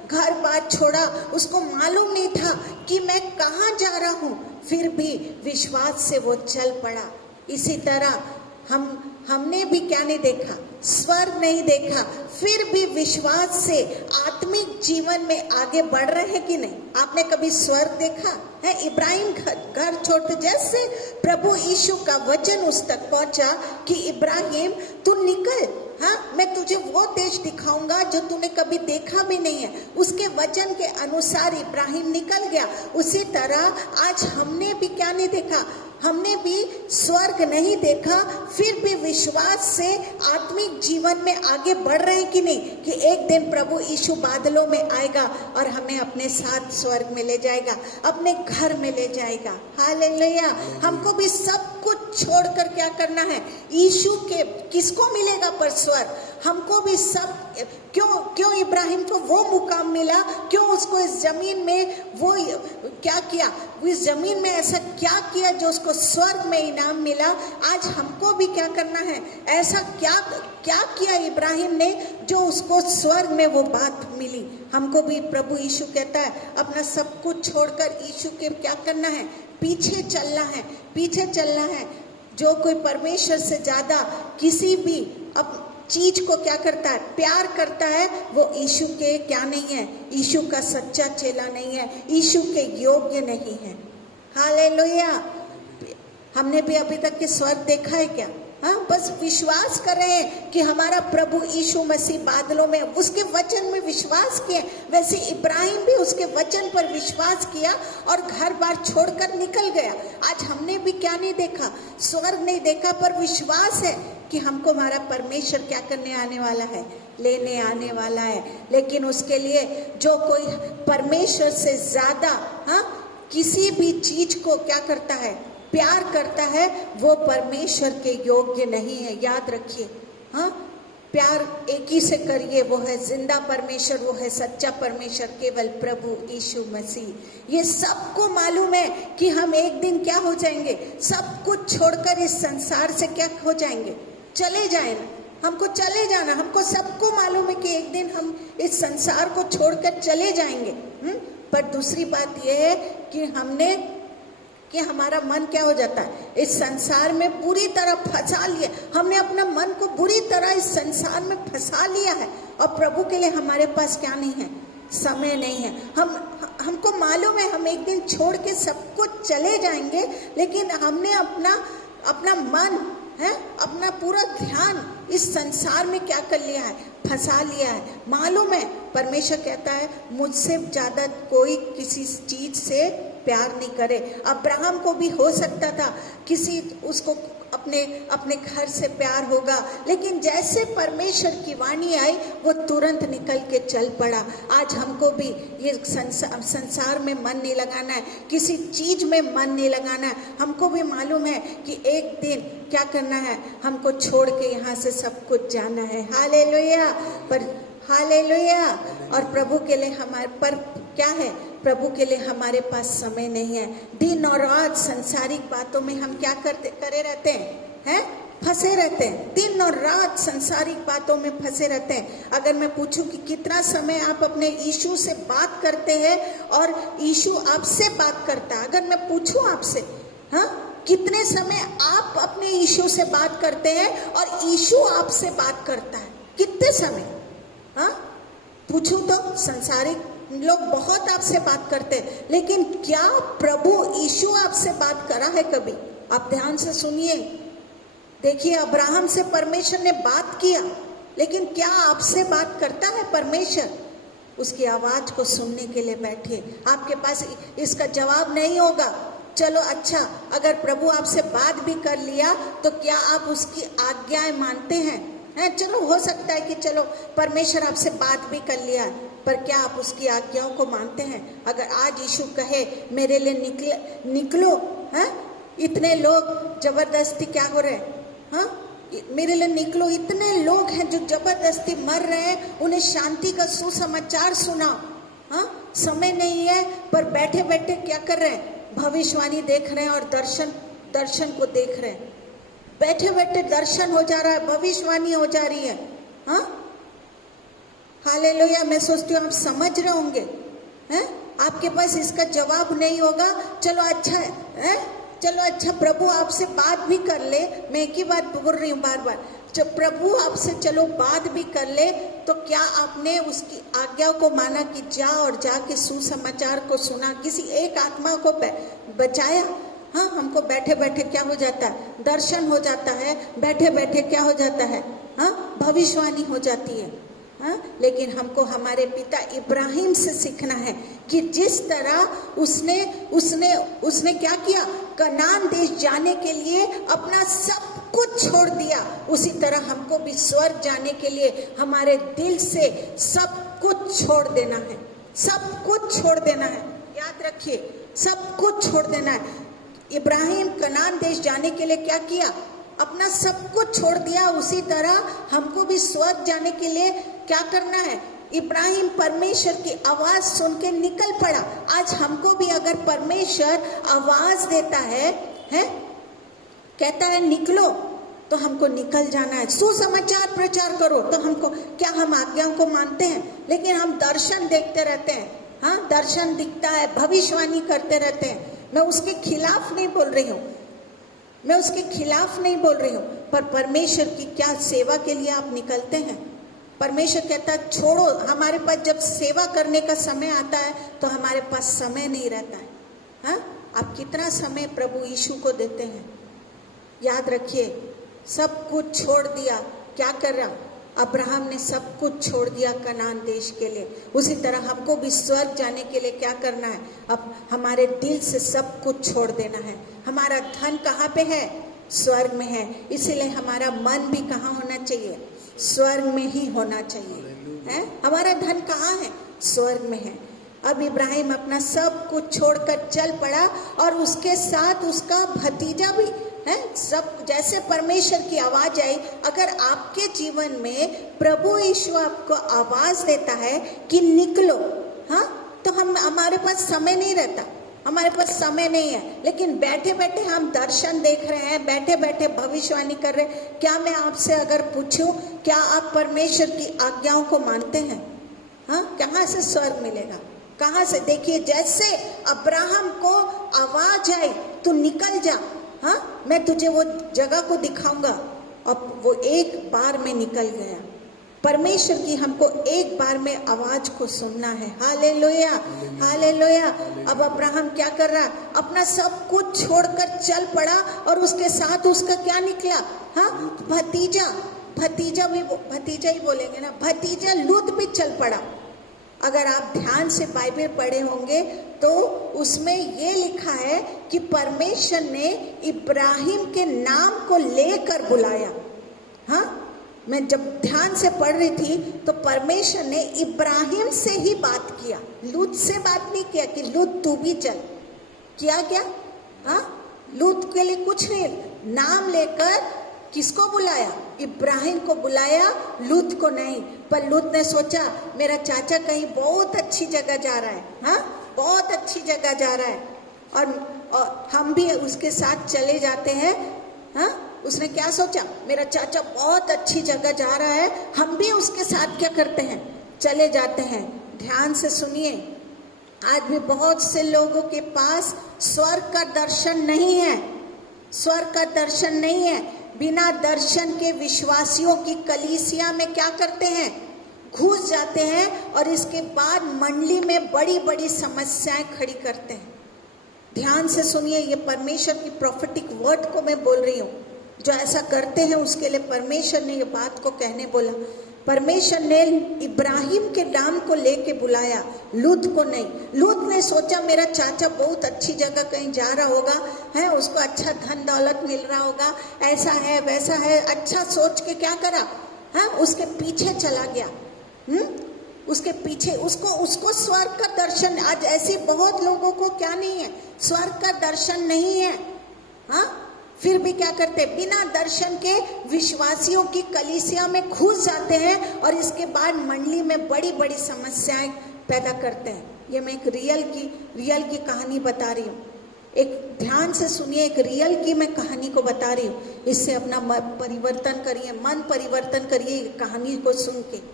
घर बार छोड़ा, उसको मालूम नहीं था कि मैं कहाँ जा रहा हूँ, फिर भी विश्वास से वो चल पड़ा। इसी तरह हमने भी क्या नहीं देखा, स्वर्ग नहीं देखा, फिर भी विश्वास से आत्मिक जीवन में आगे बढ़ रहे हैं कि नहीं। आपने कभी स्वर्ग देखा है? इब्राहिम घर छोड़ते जैसे प्रभु यीशु का वचन उस तक पहुंचा कि इब्राहिम तू निकल, हाँ, मैं तुझे वो देश दिखाऊंगा जो तूने कभी देखा भी नहीं है। उसके वचन के अनुसार इब्राहिम निकल गया। उसी तरह आज हमने भी क्या नहीं देखा, हमने भी स्वर्ग नहीं देखा, फिर भी विश्वास से आत्मिक जीवन में आगे बढ़ रहे हैं कि नहीं, कि एक दिन प्रभु यीशु बादलों में आएगा और हमें अपने साथ स्वर्ग में ले जाएगा, अपने घर में ले जाएगा। हालेलुया। हमको भी सब कुछ छोड़कर क्या करना है, यीशु के, किसको मिलेगा पर स्वर्ग, हमको भी सब। क्यों इब्राहिम को वो मुकाम मिला, क्यों उसको इस जमीन में वो क्या किया, इस जमीन में ऐसा क्या किया जो उसको स्वर्ग में इनाम मिला। आज हमको भी क्या करना है, ऐसा क्या किया इब्राहिम ने जो उसको स्वर्ग में वो बात मिली। हमको भी प्रभु यीशु कहता है अपना सब कुछ छोड़कर यीशु के क्या करना है, पीछे चलना है, पीछे चलना है। जो कोई परमेश्वर से ज्यादा किसी भी अब चीज को क्या करता है, प्यार करता है, वो यीशु के क्या नहीं है, यीशु का सच्चा चेला नहीं है, यीशु के योग्य नहीं है। हालेलुया। हमने भी अभी तक के स्वर्ग देखा है क्या? हाँ, बस विश्वास कर रहे हैं कि हमारा प्रभु यीशु मसीह बादलों में, उसके वचन में विश्वास किए। वैसे इब्राहिम भी उसके वचन पर विश्वास किया और घर बार छोड़कर निकल गया। आज हमने भी क्या नहीं देखा, स्वर्ग नहीं देखा, पर विश्वास है कि हमको हमारा परमेश्वर क्या करने आने वाला है, लेने आने वाला है। लेकिन उसके लिए जो कोई परमेश्वर से ज्यादा, हाँ, किसी भी चीज को क्या करता है, प्यार करता है, वो परमेश्वर के योग्य नहीं है। याद रखिए। हाँ, प्यार एक ही से करिए, वो है जिंदा परमेश्वर, वो है सच्चा परमेश्वर, केवल प्रभु यीशु मसीह। ये सबको मालूम है कि हम एक दिन क्या हो जाएंगे, सब कुछ छोड़कर इस संसार से क्या हो जाएंगे, चले जाए ना, हमको चले जाना, हमको सबको मालूम है कि एक दिन हम इस संसार को छोड़कर चले जाएंगे। पर दूसरी बात यह है कि हमारा मन क्या हो जाता है, इस संसार में पूरी तरह फंसा लिया, हमने अपना मन को बुरी तरह इस संसार में फंसा लिया है। और प्रभु के लिए हमारे पास क्या नहीं है, समय नहीं है। हमको मालूम है हम एक दिन छोड़ के सब कुछ चले जाएंगे, लेकिन हमने अपना मन है, अपना पूरा ध्यान इस संसार में क्या कर लिया है, फंसा लिया है। मालूम है परमेश्वर कहता है मुझसे ज्यादा कोई किसी चीज से प्यार नहीं करे। अब्राहम को भी हो सकता था उसको अपने घर से प्यार होगा, लेकिन जैसे परमेश्वर की वाणी आई वो तुरंत निकल के चल पड़ा। आज हमको भी ये संसार में मन नहीं लगाना है, किसी चीज में मन नहीं लगाना है। हमको भी मालूम है कि एक दिन क्या करना है, हमको छोड़ के यहाँ से सब कुछ जाना है। हालेलुया। हालेलुया। और प्रभु के लिए हमारे पर क्या है, प्रभु के लिए हमारे पास समय नहीं है। दिन और रात संसारिक बातों में हम क्या करे रहते हैं, फंसे रहते हैं। दिन और रात संसारिक बातों में फंसे रहते हैं। अगर मैं पूछूं कि कितना समय आप अपने यीशु से बात करते हैं और यीशु आपसे बात करता है, अगर मैं पूछूं आपसे, कितने समय आप अपने यीशु से बात करते हैं और यीशु आपसे बात करता है, कितने समय? पूछूं तो संसारिक लोग बहुत आपसे बात करते हैं, लेकिन क्या प्रभु यीशु आपसे बात करा है कभी? आप ध्यान से सुनिए। देखिए, अब्राहम से परमेश्वर ने बात किया, लेकिन क्या आपसे बात करता है परमेश्वर? उसकी आवाज को सुनने के लिए बैठे। आपके पास इसका जवाब नहीं होगा। चलो अच्छा, अगर प्रभु आपसे बात भी कर लिया तो क्या आप उसकी आज्ञाएं मानते हैं? चलो हो सकता है कि चलो परमेश्वर आपसे बात भी कर लिया, पर क्या आप उसकी आज्ञाओं को मानते हैं? अगर आज यीशु कहे मेरे लिए निकलो, इतने लोग जबरदस्ती क्या हो रहे हैं, मेरे लिए निकलो, इतने लोग हैं जो जबरदस्ती मर रहे हैं, उन्हें शांति का सुसमाचार सुनाओ। समय नहीं है, पर बैठे बैठे क्या कर रहे हैं, भविष्यवाणी देख रहे हैं और दर्शन को देख रहे हैं। बैठे बैठे दर्शन हो जा रहा है, भविष्यवाणी हो जा रही है। हालेलुया। मैं सोचती हूँ आप समझ रहे होंगे, आपके पास इसका जवाब नहीं होगा। चलो अच्छा है, चलो अच्छा, प्रभु आपसे बात भी कर ले। मैं एक ही बात बोल रही हूँ बार बार, जब प्रभु आपसे चलो बात भी कर ले, तो क्या आपने उसकी आज्ञा को माना कि जा और जाके सुसमाचार को सुना, किसी एक आत्मा को बचाया? हमको बैठे बैठे क्या हो जाता है, दर्शन हो जाता है। बैठे बैठे क्या हो जाता है, भविष्यवाणी हो जाती है। लेकिन हमको हमारे पिता इब्राहिम से सीखना है कि जिस तरह उसने क्या किया, कनान देश जाने के लिए अपना सब कुछ छोड़ दिया, उसी तरह हमको भी स्वर्ग जाने के लिए हमारे दिल से सब कुछ छोड़ देना है। सब कुछ छोड़ देना है, याद रखिए, सब कुछ छोड़ देना है। इब्राहिम कनान देश जाने के लिए क्या किया, अपना सब कुछ छोड़ दिया। उसी तरह हमको भी स्वर्ग जाने के लिए क्या करना है, इब्राहिम परमेश्वर की आवाज सुन के निकल पड़ा। आज हमको भी अगर परमेश्वर आवाज देता है, कहता है निकलो, तो हमको निकल जाना है। सुसमाचार प्रचार करो, तो हमको क्या, हम आज्ञाओं को मानते हैं, लेकिन हम दर्शन देखते रहते हैं। दर्शन दिखता है, भविष्यवाणी करते रहते हैं। मैं उसके खिलाफ नहीं बोल रही हूँ, पर परमेश्वर की क्या सेवा के लिए आप निकलते हैं? परमेश्वर कहता है छोड़ो। हमारे पास जब सेवा करने का समय आता है तो हमारे पास समय नहीं रहता है। आप कितना समय प्रभु यीशु को देते हैं? याद रखिए, सब कुछ छोड़ दिया। क्या कर रहा? अब्राहम ने सब कुछ छोड़ दिया कनान देश के लिए। उसी तरह हमको भी स्वर्ग जाने के लिए क्या करना है, अब हमारे दिल से सब कुछ छोड़ देना है। हमारा धन कहाँ पे है? स्वर्ग में है। इसीलिए हमारा मन भी कहाँ होना चाहिए? स्वर्ग में ही होना चाहिए। है, हमारा धन कहाँ है? स्वर्ग में है। अब इब्राहिम अपना सब कुछ छोड़कर चल पड़ा और उसके साथ उसका भतीजा भी है। सब जैसे परमेश्वर की आवाज आई, अगर आपके जीवन में प्रभु यीशु आपको आवाज देता है कि निकलो, हाँ, तो हमारे पास समय नहीं रहता, हमारे पास समय नहीं है, लेकिन बैठे बैठे हम दर्शन देख रहे हैं, बैठे बैठे भविष्यवाणी कर रहे हैं। क्या मैं आपसे अगर पूछूं, क्या आप परमेश्वर की आज्ञाओं को मानते हैं? हाँ, कहाँ से स्वर्ग मिलेगा, कहाँ से? देखिए, जैसे अब्राहम को आवाज आई, तू निकल जा, हाँ, मैं तुझे वो जगह को दिखाऊंगा, अब वो एक बार में निकल गया। परमेश्वर की हमको एक बार में आवाज को सुनना है। Hallelujah, hallelujah. अब अब्राहम क्या कर रहा है? अपना सब कुछ छोड़कर चल पड़ा और उसके साथ उसका क्या निकला? हाँ, भतीजा ही बोलेंगे ना, भतीजा लूत भी चल पड़ा। अगर आप ध्यान से बाइबल पढ़े होंगे तो उसमें ये लिखा है कि परमेश्वर ने इब्राहिम के नाम को लेकर बुलाया। हाँ, मैं जब ध्यान से पढ़ रही थी तो परमेश्वर ने इब्राहिम से ही बात किया, लूत से बात नहीं किया कि लूत तू भी चल। किया क्या? हाँ, लूत के लिए कुछ नहीं, नाम लेकर किसको बुलाया? इब्राहिम को बुलाया, लूत को नहीं। पर लूत ने सोचा मेरा चाचा कहीं बहुत अच्छी जगह जा रहा है, हाँ, बहुत अच्छी जगह जा रहा है, और हम भी उसके साथ चले जाते हैं। हाँ, उसने क्या सोचा? मेरा चाचा बहुत अच्छी जगह जा रहा है, हम भी उसके साथ क्या करते हैं? चले जाते हैं। ध्यान से सुनिए, आज भी बहुत से लोगों के पास स्वर्ग का दर्शन नहीं है, स्वर्ग का दर्शन नहीं है। बिना दर्शन के विश्वासियों की कलीसिया में क्या करते हैं? घुस जाते हैं और इसके बाद मंडली में बड़ी बड़ी समस्याएं खड़ी करते हैं। ध्यान से सुनिए, ये परमेश्वर की प्रोफेटिक वर्ड को मैं बोल रही हूँ। जो ऐसा करते हैं उसके लिए परमेश्वर ने ये बात को कहने बोला। परमेश्वर ने इब्राहिम के नाम को लेके बुलाया, लूत को नहीं। लूत ने सोचा मेरा चाचा बहुत अच्छी जगह कहीं जा रहा होगा, है, उसको अच्छा धन दौलत मिल रहा होगा, ऐसा है वैसा है, अच्छा सोच के क्या करा? हाँ, उसके पीछे चला गया। उसके पीछे उसको स्वर्ग का दर्शन, आज ऐसे बहुत लोगों को क्या नहीं है? स्वर्ग का दर्शन नहीं है। हाँ, फिर भी क्या करते? बिना दर्शन के विश्वासियों की कलीसिया में घुस जाते हैं और इसके बाद मंडली में बड़ी बड़ी समस्याएं पैदा करते हैं। ये मैं एक रियल की कहानी बता रही हूँ। एक ध्यान से सुनिए, एक रियल की मैं कहानी को बता रही हूँ। इससे अपना परिवर्तन करिए, मन परिवर्तन करिए कहानी को सुन के।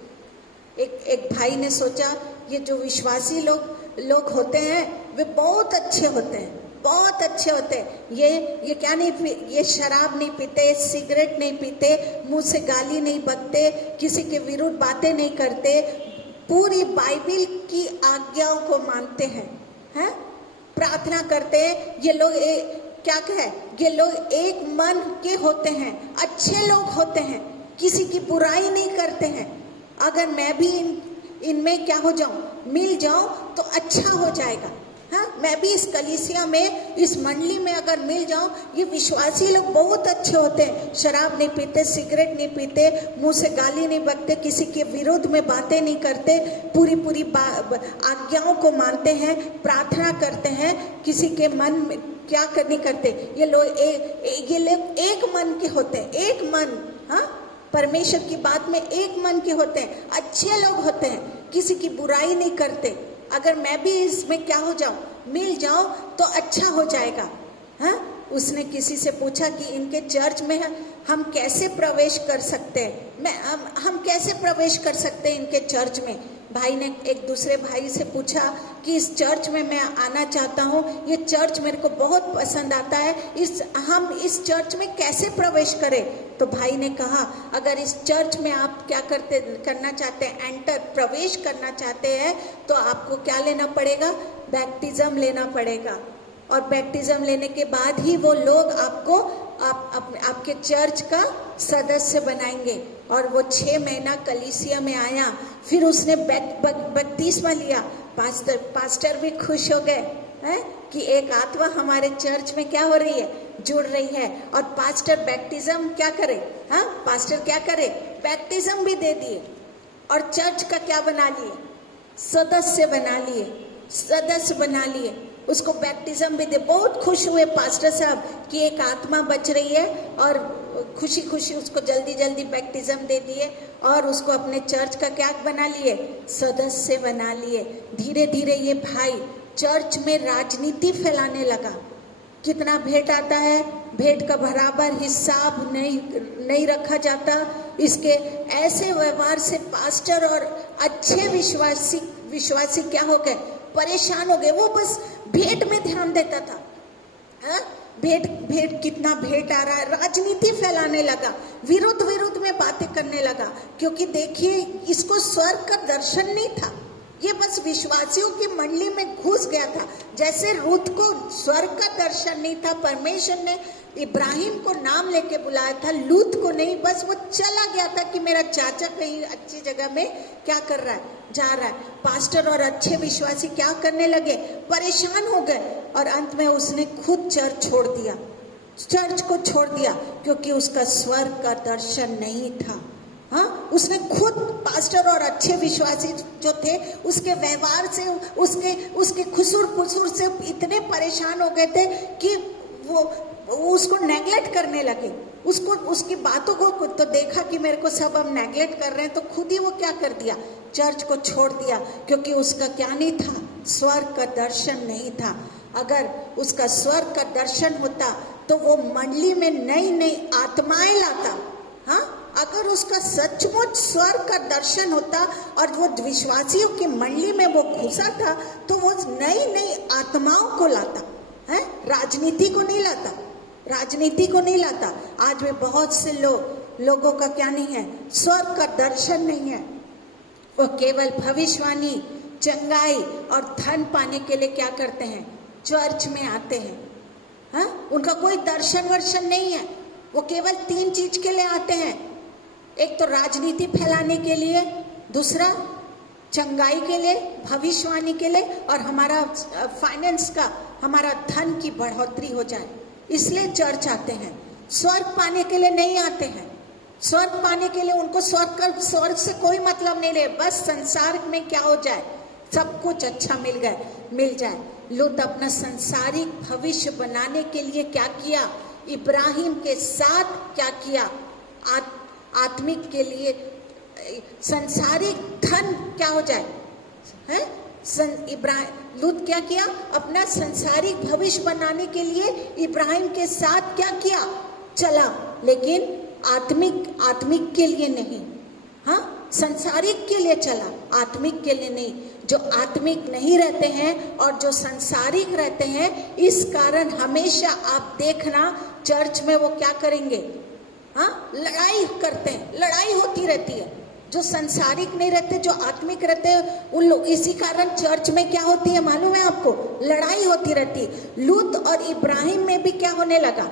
एक भाई ने सोचा ये जो विश्वासी लोग होते हैं वे बहुत अच्छे होते हैं, बहुत अच्छे होते हैं। ये क्या नहीं, ये शराब नहीं पीते, सिगरेट नहीं पीते, मुंह से गाली नहीं बकते, किसी के विरुद्ध बातें नहीं करते, पूरी बाइबल की आज्ञाओं को मानते हैं, हैं, प्रार्थना करते हैं। ये लोग क्या कहे? ये लोग एक मन के होते हैं, अच्छे लोग होते हैं, किसी की बुराई नहीं करते हैं। अगर मैं भी इनमें क्या हो जाऊं, मिल जाऊं तो अच्छा हो जाएगा। हाँ, मैं भी इस कलीसिया में, इस मंडली में अगर मिल जाऊं, ये विश्वासी लोग बहुत अच्छे होते हैं, शराब नहीं पीते, सिगरेट नहीं पीते, मुंह से गाली नहीं बकते, किसी के विरुद्ध में बातें नहीं करते, पूरी आज्ञाओं को मानते हैं, प्रार्थना करते हैं, किसी के मन में क्या नहीं करते। ये लोग एक मन के होते हैं, एक मन। हाँ, परमेश्वर की बात में एक मन के होते हैं, अच्छे लोग होते हैं, किसी की बुराई नहीं करते। अगर मैं भी इसमें क्या हो जाऊं, मिल जाऊं तो अच्छा हो जाएगा। हाँ, उसने किसी से पूछा कि इनके चर्च में हम कैसे प्रवेश कर सकते हैं, हम कैसे प्रवेश कर सकते हैं इनके चर्च में। भाई ने एक दूसरे भाई से पूछा कि इस चर्च में मैं आना चाहता हूँ, ये चर्च मेरे को बहुत पसंद आता है, हम इस चर्च में कैसे प्रवेश करें। तो भाई ने कहा अगर इस चर्च में आप क्या करना चाहते हैं, एंटर प्रवेश करना चाहते हैं, तो आपको क्या लेना पड़ेगा? बैप्टिज्म लेना पड़ेगा। और बैप्टिज्म लेने के बाद ही वो लोग आपको आपके चर्च का सदस्य बनाएंगे। और वो 6 महीना कलीसिया में आया, फिर उसने बपतिस्मा लिया। पास्टर भी खुश हो गए हैं कि एक आत्मा हमारे चर्च में क्या हो रही है, जुड़ रही है। और पास्टर बैप्टिज्म क्या करे? हाँ, पास्टर क्या करे? बैप्टिज्म भी दे दिए और चर्च का क्या बना लिए? सदस्य बना लिए। सदस्य बना लिए, उसको बैप्टिज्म भी दे। बहुत खुश हुए पास्टर साहब कि एक आत्मा बच रही है, और खुशी खुशी उसको जल्दी जल्दी बैप्टिज्म दे दिए और उसको अपने चर्च का क्या बना लिए, सदस्य बना लिए। धीरे धीरे ये भाई चर्च में राजनीति फैलाने लगा। कितना भेंट आता है, भेंट का बराबर हिसाब नहीं रखा जाता। इसके ऐसे व्यवहार से पास्टर और अच्छे विश्वासी क्या हो गए, परेशान हो गए। वो बस भेंट में ध्यान देता था। भेंट कितना भेंट आ रहा है, राजनीति फैलाने लगा, विरुद्ध में बातें करने लगा। क्योंकि देखिए, इसको स्वर्ग का दर्शन नहीं था, ये बस विश्वासियों की मंडली में घुस गया था। जैसे रूत को स्वर्ग का दर्शन नहीं था, परमेश्वर ने इब्राहिम को नाम लेके बुलाया था, लूत को नहीं। बस वो चला गया था कि मेरा चाचा कहीं अच्छी जगह में क्या कर रहा है, जा रहा है। पास्टर और अच्छे विश्वासी क्या करने लगे, परेशान हो गए, और अंत में उसने खुद चर्च को छोड़ दिया क्योंकि उसका स्वर्ग का दर्शन नहीं था। हाँ, उसने खुद, पास्टर और अच्छे विश्वासी जो थे, उसके व्यवहार से, उसके खुसुर से इतने परेशान हो गए थे कि वो उसको नेगलेक्ट करने लगे। उसकी बातों को तो देखा कि मेरे को सब अब नेगलेक्ट कर रहे हैं, तो खुद ही वो क्या कर दिया, चर्च को छोड़ दिया। क्योंकि उसका क्या नहीं था, स्वर्ग का दर्शन नहीं था। अगर उसका स्वर्ग का दर्शन होता तो वो मंडली में नई नई आत्माएं लाता। हाँ, अगर उसका सचमुच स्वर्ग का दर्शन होता और वो विश्वासियों की मंडली में वो घुसा था, तो वो नई आत्माओं को लाता है, राजनीति को नहीं लाता। आज में बहुत से लोगों का क्या नहीं है, स्वर्ग का दर्शन नहीं है। वो केवल भविष्यवाणी, चंगाई और धन पाने के लिए क्या करते हैं, चर्च में आते हैं। हाँ, उनका कोई दर्शन वर्शन नहीं है। वो केवल 3 चीज के लिए आते हैं, एक तो राजनीति फैलाने के लिए, दूसरा चंगाई के लिए, भविष्यवाणी के लिए, और हमारा फाइनेंस का, हमारा धन की बढ़ोतरी हो जाए, इसलिए चर्च आते हैं। स्वर्ग पाने के लिए नहीं आते हैं। स्वर्ग पाने के लिए उनको स्वर्ग से कोई मतलब नहीं रहे, बस संसार में क्या हो जाए, सब कुछ अच्छा मिल जाए। लूत अपना संसारिक भविष्य बनाने के लिए क्या किया, इब्राहिम के साथ क्या किया, आत्मिक के लिए संसारिक धन क्या हो जाए है। लूत क्या किया, अपना संसारिक भविष्य बनाने के लिए इब्राहिम के साथ क्या किया, चला, लेकिन आत्मिक के लिए नहीं। हाँ, संसारिक के लिए चला, आत्मिक के लिए नहीं। जो आत्मिक नहीं रहते हैं और जो संसारिक रहते हैं, इस कारण हमेशा आप देखना चर्च में वो क्या करेंगे, हाँ, लड़ाई करते हैं, लड़ाई होती रहती है। जो संसारिक नहीं रहते, जो आत्मिक रहते हैं, उन लोग, इसी कारण चर्च में क्या होती है मालूम है आपको, लड़ाई होती रहती है। लूत और इब्राहिम में भी क्या होने लगा,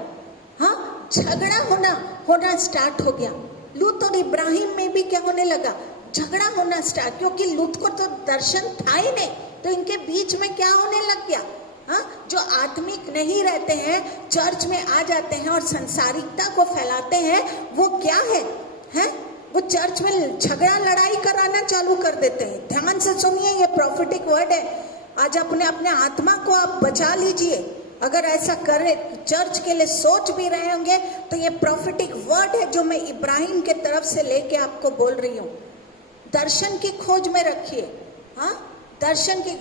हाँ, झगड़ा होना स्टार्ट हो गया। लूत और इब्राहिम में भी क्या होने लगा, झगड़ा होना स्टार्ट, क्योंकि लूत को तो दर्शन था ही नहीं, तो इनके बीच में क्या होने लग गया। हाँ, जो आत्मिक नहीं रहते हैं, चर्च में आ जाते हैं और संसारिकता को फैलाते हैं, वो क्या है? वो चर्च में झगड़ा लड़ाई कराना चालू कर देते हैं। ध्यान से सुनिए, ये प्रॉफिटिक वर्ड है। आज अपने आत्मा को आप बचा लीजिए। अगर ऐसा करे, चर्च के लिए सोच भी रहे होंगे, तो ये प्रॉफिटिक वर्ड है जो मैं इब्राहिम के तरफ से लेके आपको बोल रही हूँ। दर्शन की खोज में रखिए। हाँ, दर्शन की,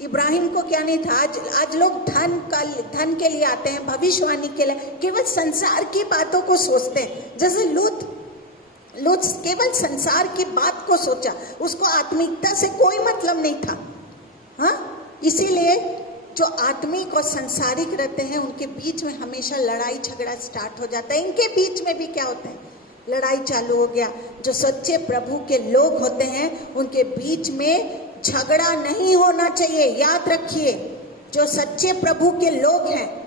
इब्राहिम को क्या नहीं था। आज लोग धन के लिए आते हैं, भविष्यवाणी के लिए, केवल संसार की बातों को सोचते हैं। जैसे लूत केवल संसार की बात को सोचा, उसको आत्मिकता से कोई मतलब नहीं था। हाँ, इसीलिए जो आत्मिक और संसारिक रहते हैं, उनके बीच में हमेशा लड़ाई झगड़ा स्टार्ट हो जाता है। इनके बीच में भी क्या होता है, लड़ाई चालू हो गया। जो सच्चे प्रभु के लोग होते हैं, उनके बीच में झगड़ा नहीं होना चाहिए, याद रखिए। जो सच्चे प्रभु के लोग हैं,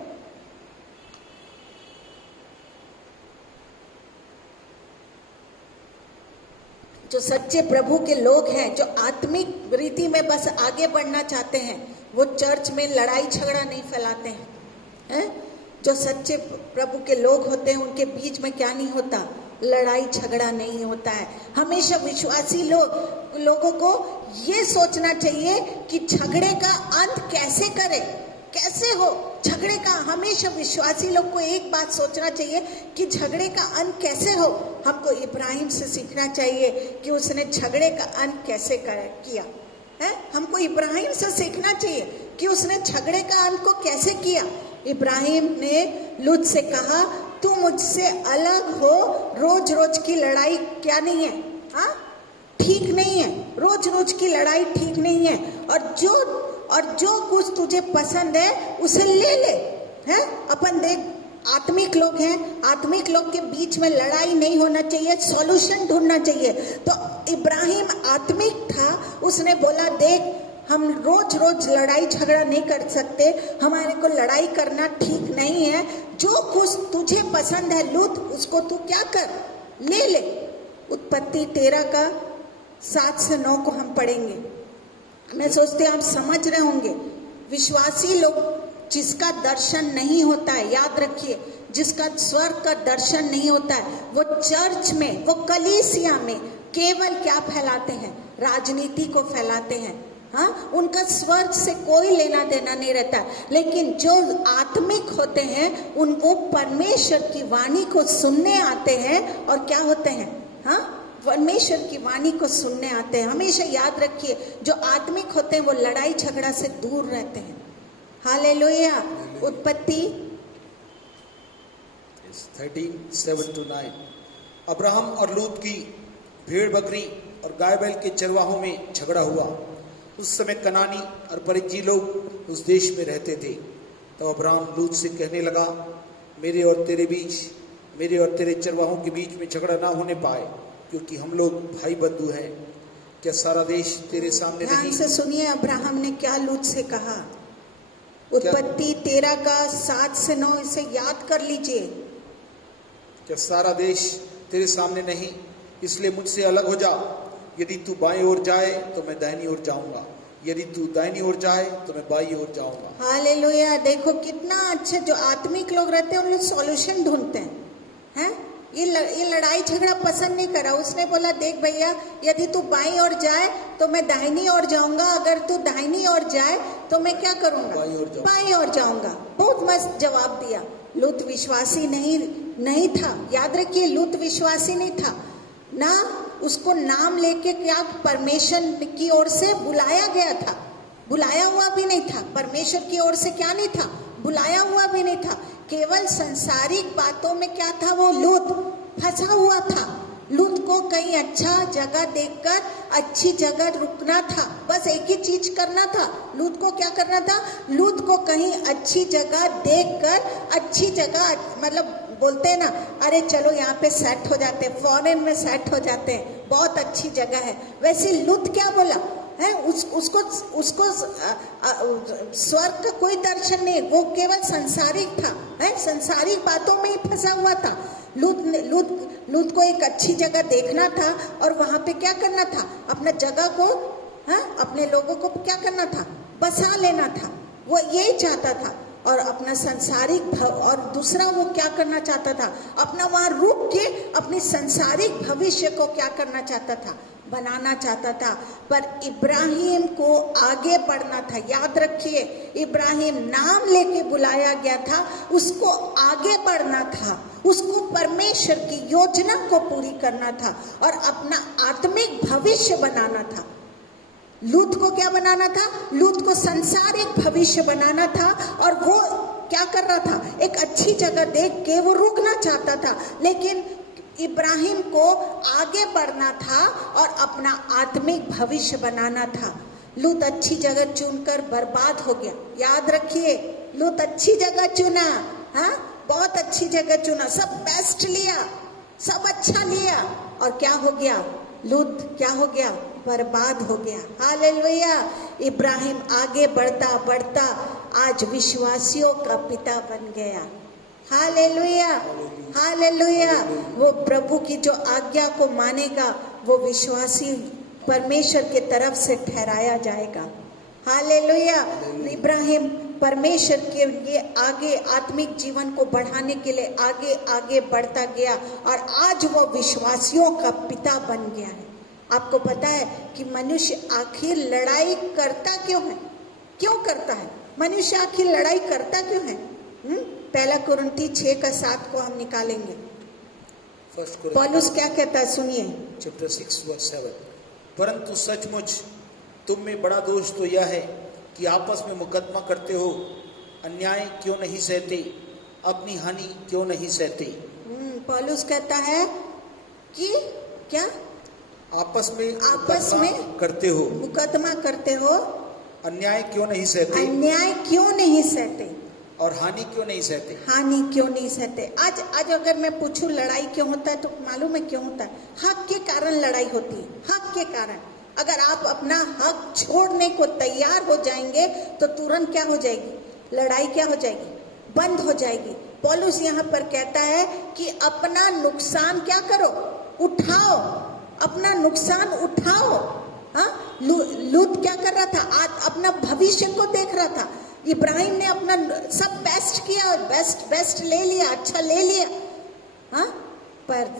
जो सच्चे प्रभु के लोग हैं, जो आत्मिक रीति में बस आगे बढ़ना चाहते हैं, वो चर्च में लड़ाई झगड़ा नहीं फैलाते हैं। जो सच्चे प्रभु के लोग होते हैं, उनके बीच में क्या नहीं होता, लड़ाई झगड़ा नहीं होता है। हमेशा विश्वासी लोगों को ये सोचना चाहिए कि झगड़े का अंत कैसे करें, कैसे हो झगड़े का। हमेशा विश्वासी लोग को एक बात सोचना चाहिए कि झगड़े का अंत कैसे हो। हमको इब्राहिम से सीखना चाहिए कि उसने झगड़े का अंत कैसे किया है। हमको इब्राहिम से सीखना चाहिए कि उसने झगड़े का अंत को कैसे किया। इब्राहिम ने लूत से कहा, तू मुझसे अलग हो, रोज रोज की लड़ाई क्या नहीं है, हाँ ठीक नहीं है, रोज रोज की लड़ाई ठीक नहीं है, और जो कुछ तुझे पसंद है उसे ले ले। हैं अपन देख, आत्मिक लोग हैं, आत्मिक लोग के बीच में लड़ाई नहीं होना चाहिए, सॉल्यूशन ढूंढना चाहिए। तो इब्राहिम आत्मिक था, उसने बोला देख हम रोज रोज लड़ाई झगड़ा नहीं कर सकते, हमारे को लड़ाई करना ठीक नहीं है, जो कुछ तुझे पसंद है लूत उसको तू क्या कर, ले ले। उत्पत्ति 13 का 7 से 9 को हम पढ़ेंगे। मैं सोचते हैं आप समझ रहे होंगे। विश्वासी लोग जिसका दर्शन नहीं होता है, याद रखिए, जिसका स्वर्ग का दर्शन नहीं होता है, वो चर्च में, वो कलीसिया में केवल क्या फैलाते हैं, राजनीति को फैलाते हैं। हाँ, उनका स्वर्ग से कोई लेना देना नहीं रहता। लेकिन जो आत्मिक होते हैं उनको परमेश्वर की वाणी को सुनने आते हैं और क्या होते हैं, हाँ परमेश्वर की वाणी को सुनने आते हैं। हमेशा याद रखिए, जो आत्मिक होते हैं वो लड़ाई झगड़ा से दूर रहते हैं। हालेलुया। उत्पत्ति 13:7-9। अब्राहम और लूत की भेड़ बकरी और गाय बैल के चरवाहों में झगड़ा हुआ। उस समय कनानी और परिज्जी लोग उस देश में रहते थे। तो अब्राहम लूत से कहने लगा, मेरे और तेरे चरवाहों के बीच में झगड़ा ना होने पाए, क्योंकि हम लोग भाई बंधु हैं। क्या सारा देश तेरे सामने नहीं? ध्यान से सुनिए, अब्राहम ने क्या लूत से कहा। उत्पत्ति 13 का 7 से 9, इसे याद कर लीजिए। क्या सारा देश तेरे सामने नहीं, इसलिए मुझसे अलग हो जा। यदि तू बाईं ओर जाए तो मैं दाहिनी ओर जाऊंगा, यदि तू दाहिनी ओर जाए तो मैं बाईं ओर जाऊंगा। हालेलुया। देखो कितना अच्छा, जो आत्मिक लोग रहते हैं उन लोग सॉल्यूशन ढूंढते हैं। ये लड़ाई झगड़ा पसंद नहीं करा। उसने बोला देख भैया, यदि तू बाईं ओर जाए तो मैं दाहिनी ओर जाऊंगा, अगर तू दाहिनी ओर जाए तो मैं क्या करूंगा, बाईं ओर जाऊंगा। बहुत मस्त जवाब दिया। लूत विश्वासी नहीं था, याद रखिए, लूत विश्वासी नहीं था ना। उसको नाम लेके क्या परमेश्वर की ओर से बुलाया गया था, बुलाया हुआ भी नहीं था। परमेश्वर की ओर से क्या नहीं था, बुलाया हुआ भी नहीं था। केवल संसारिक बातों में क्या था, वो लूत फंसा हुआ था। लूत को कहीं अच्छा जगह देखकर अच्छी जगह रुकना था, बस एक ही चीज करना था। लूत को क्या करना था, लूत को कहीं अच्छी जगह देखकर, अच्छी जगह मतलब बोलते हैं ना, अरे चलो यहाँ पे सेट हो जाते हैं, फॉरेन में सेट हो जाते हैं, बहुत अच्छी जगह है। वैसे लूत क्या बोला है, उसको स्वर्ग का कोई दर्शन नहीं, वो केवल संसारिक था, है संसारिक बातों में ही फंसा हुआ था। लूत को एक अच्छी जगह देखना था और वहां पे क्या करना था, अपना जगह को, अपने लोगों को क्या करना था, बसा लेना था। वो यही चाहता था। और अपना संसारिक और दूसरा वो क्या करना चाहता था, अपना वहां रुक के अपनी संसारिक भविष्य को क्या करना चाहता था, बनाना चाहता था। पर इब्राहिम को आगे बढ़ना था। याद रखिए, इब्राहिम नाम लेके बुलाया गया था, उसको आगे बढ़ना था, उसको परमेश्वर की योजना को पूरी करना था और अपना आत्मिक भविष्य बनाना था। लूत को क्या बनाना था, लूत को संसारिक भविष्य बनाना था। और वो क्या कर रहा था, एक अच्छी जगह देख के वो रुकना चाहता था। लेकिन इब्राहिम को आगे बढ़ना था और अपना आत्मिक भविष्य बनाना था। लूत अच्छी जगह चुनकर बर्बाद हो गया। याद रखिए, लूत अच्छी जगह चुना, बहुत अच्छी जगह चुना, सब बेस्ट लिया, सब अच्छा लिया, और क्या हो गया, लूत क्या हो गया, बर्बाद हो गया। हालेलुया। इब्राहिम आगे बढ़ता बढ़ता आज विश्वासियों का पिता बन गया। Hallelujah, hallelujah. वो प्रभु की जो आज्ञा को मानेगा वो विश्वासी परमेश्वर के तरफ से ठहराया जाएगा। हालेलुया। इब्राहिम परमेश्वर के लिए आगे आत्मिक जीवन को बढ़ाने के लिए आगे आगे बढ़ता गया और आज वो विश्वासियों का पिता बन गया है। आपको पता है कि मनुष्य आखिर लड़ाई करता क्यों है? क्यों करता है मनुष्य? आखिर लड़ाई करता क्यों है? पहला कुरिन्थी 6:7 को हम निकालेंगे। पौलुस क्या कहता है, सुनिए। Chapter 6 verse 7। परंतु सचमुच तुम में बड़ा दोष तो यह है कि आपस में मुकदमा करते हो, अन्याय क्यों नहीं सहते, अपनी हानि क्यों नहीं सहते। पौलुस कहता है कि क्या? आपस में करते हो, मुकदमा करते हो, अन्याय क्यों नहीं सहते, अन्याय क्यों नहीं सहते, और हानि क्यों नहीं सहते, हानि क्यों नहीं सहते। आज अगर मैं पूछूं लड़ाई क्यों होता है तो मालूम है क्यों होता है? हक के कारण लड़ाई होती है, हक के कारण। अगर आप अपना हक छोड़ने को तैयार हो जाएंगे तो तुरंत क्या हो जाएगी? लड़ाई क्या हो जाएगी? बंद हो जाएगी। पौलुस यहाँ पर कहता है कि अपना नुकसान क्या करो? उठाओ, अपना नुकसान उठाओ। हाँ, लूत क्या कर रहा था? आज अपना भविष्य को देख रहा था। इब्राहिम ने अपना सब बेस्ट किया, बेस्ट ले लिया, अच्छा ले लिया। हाँ, पर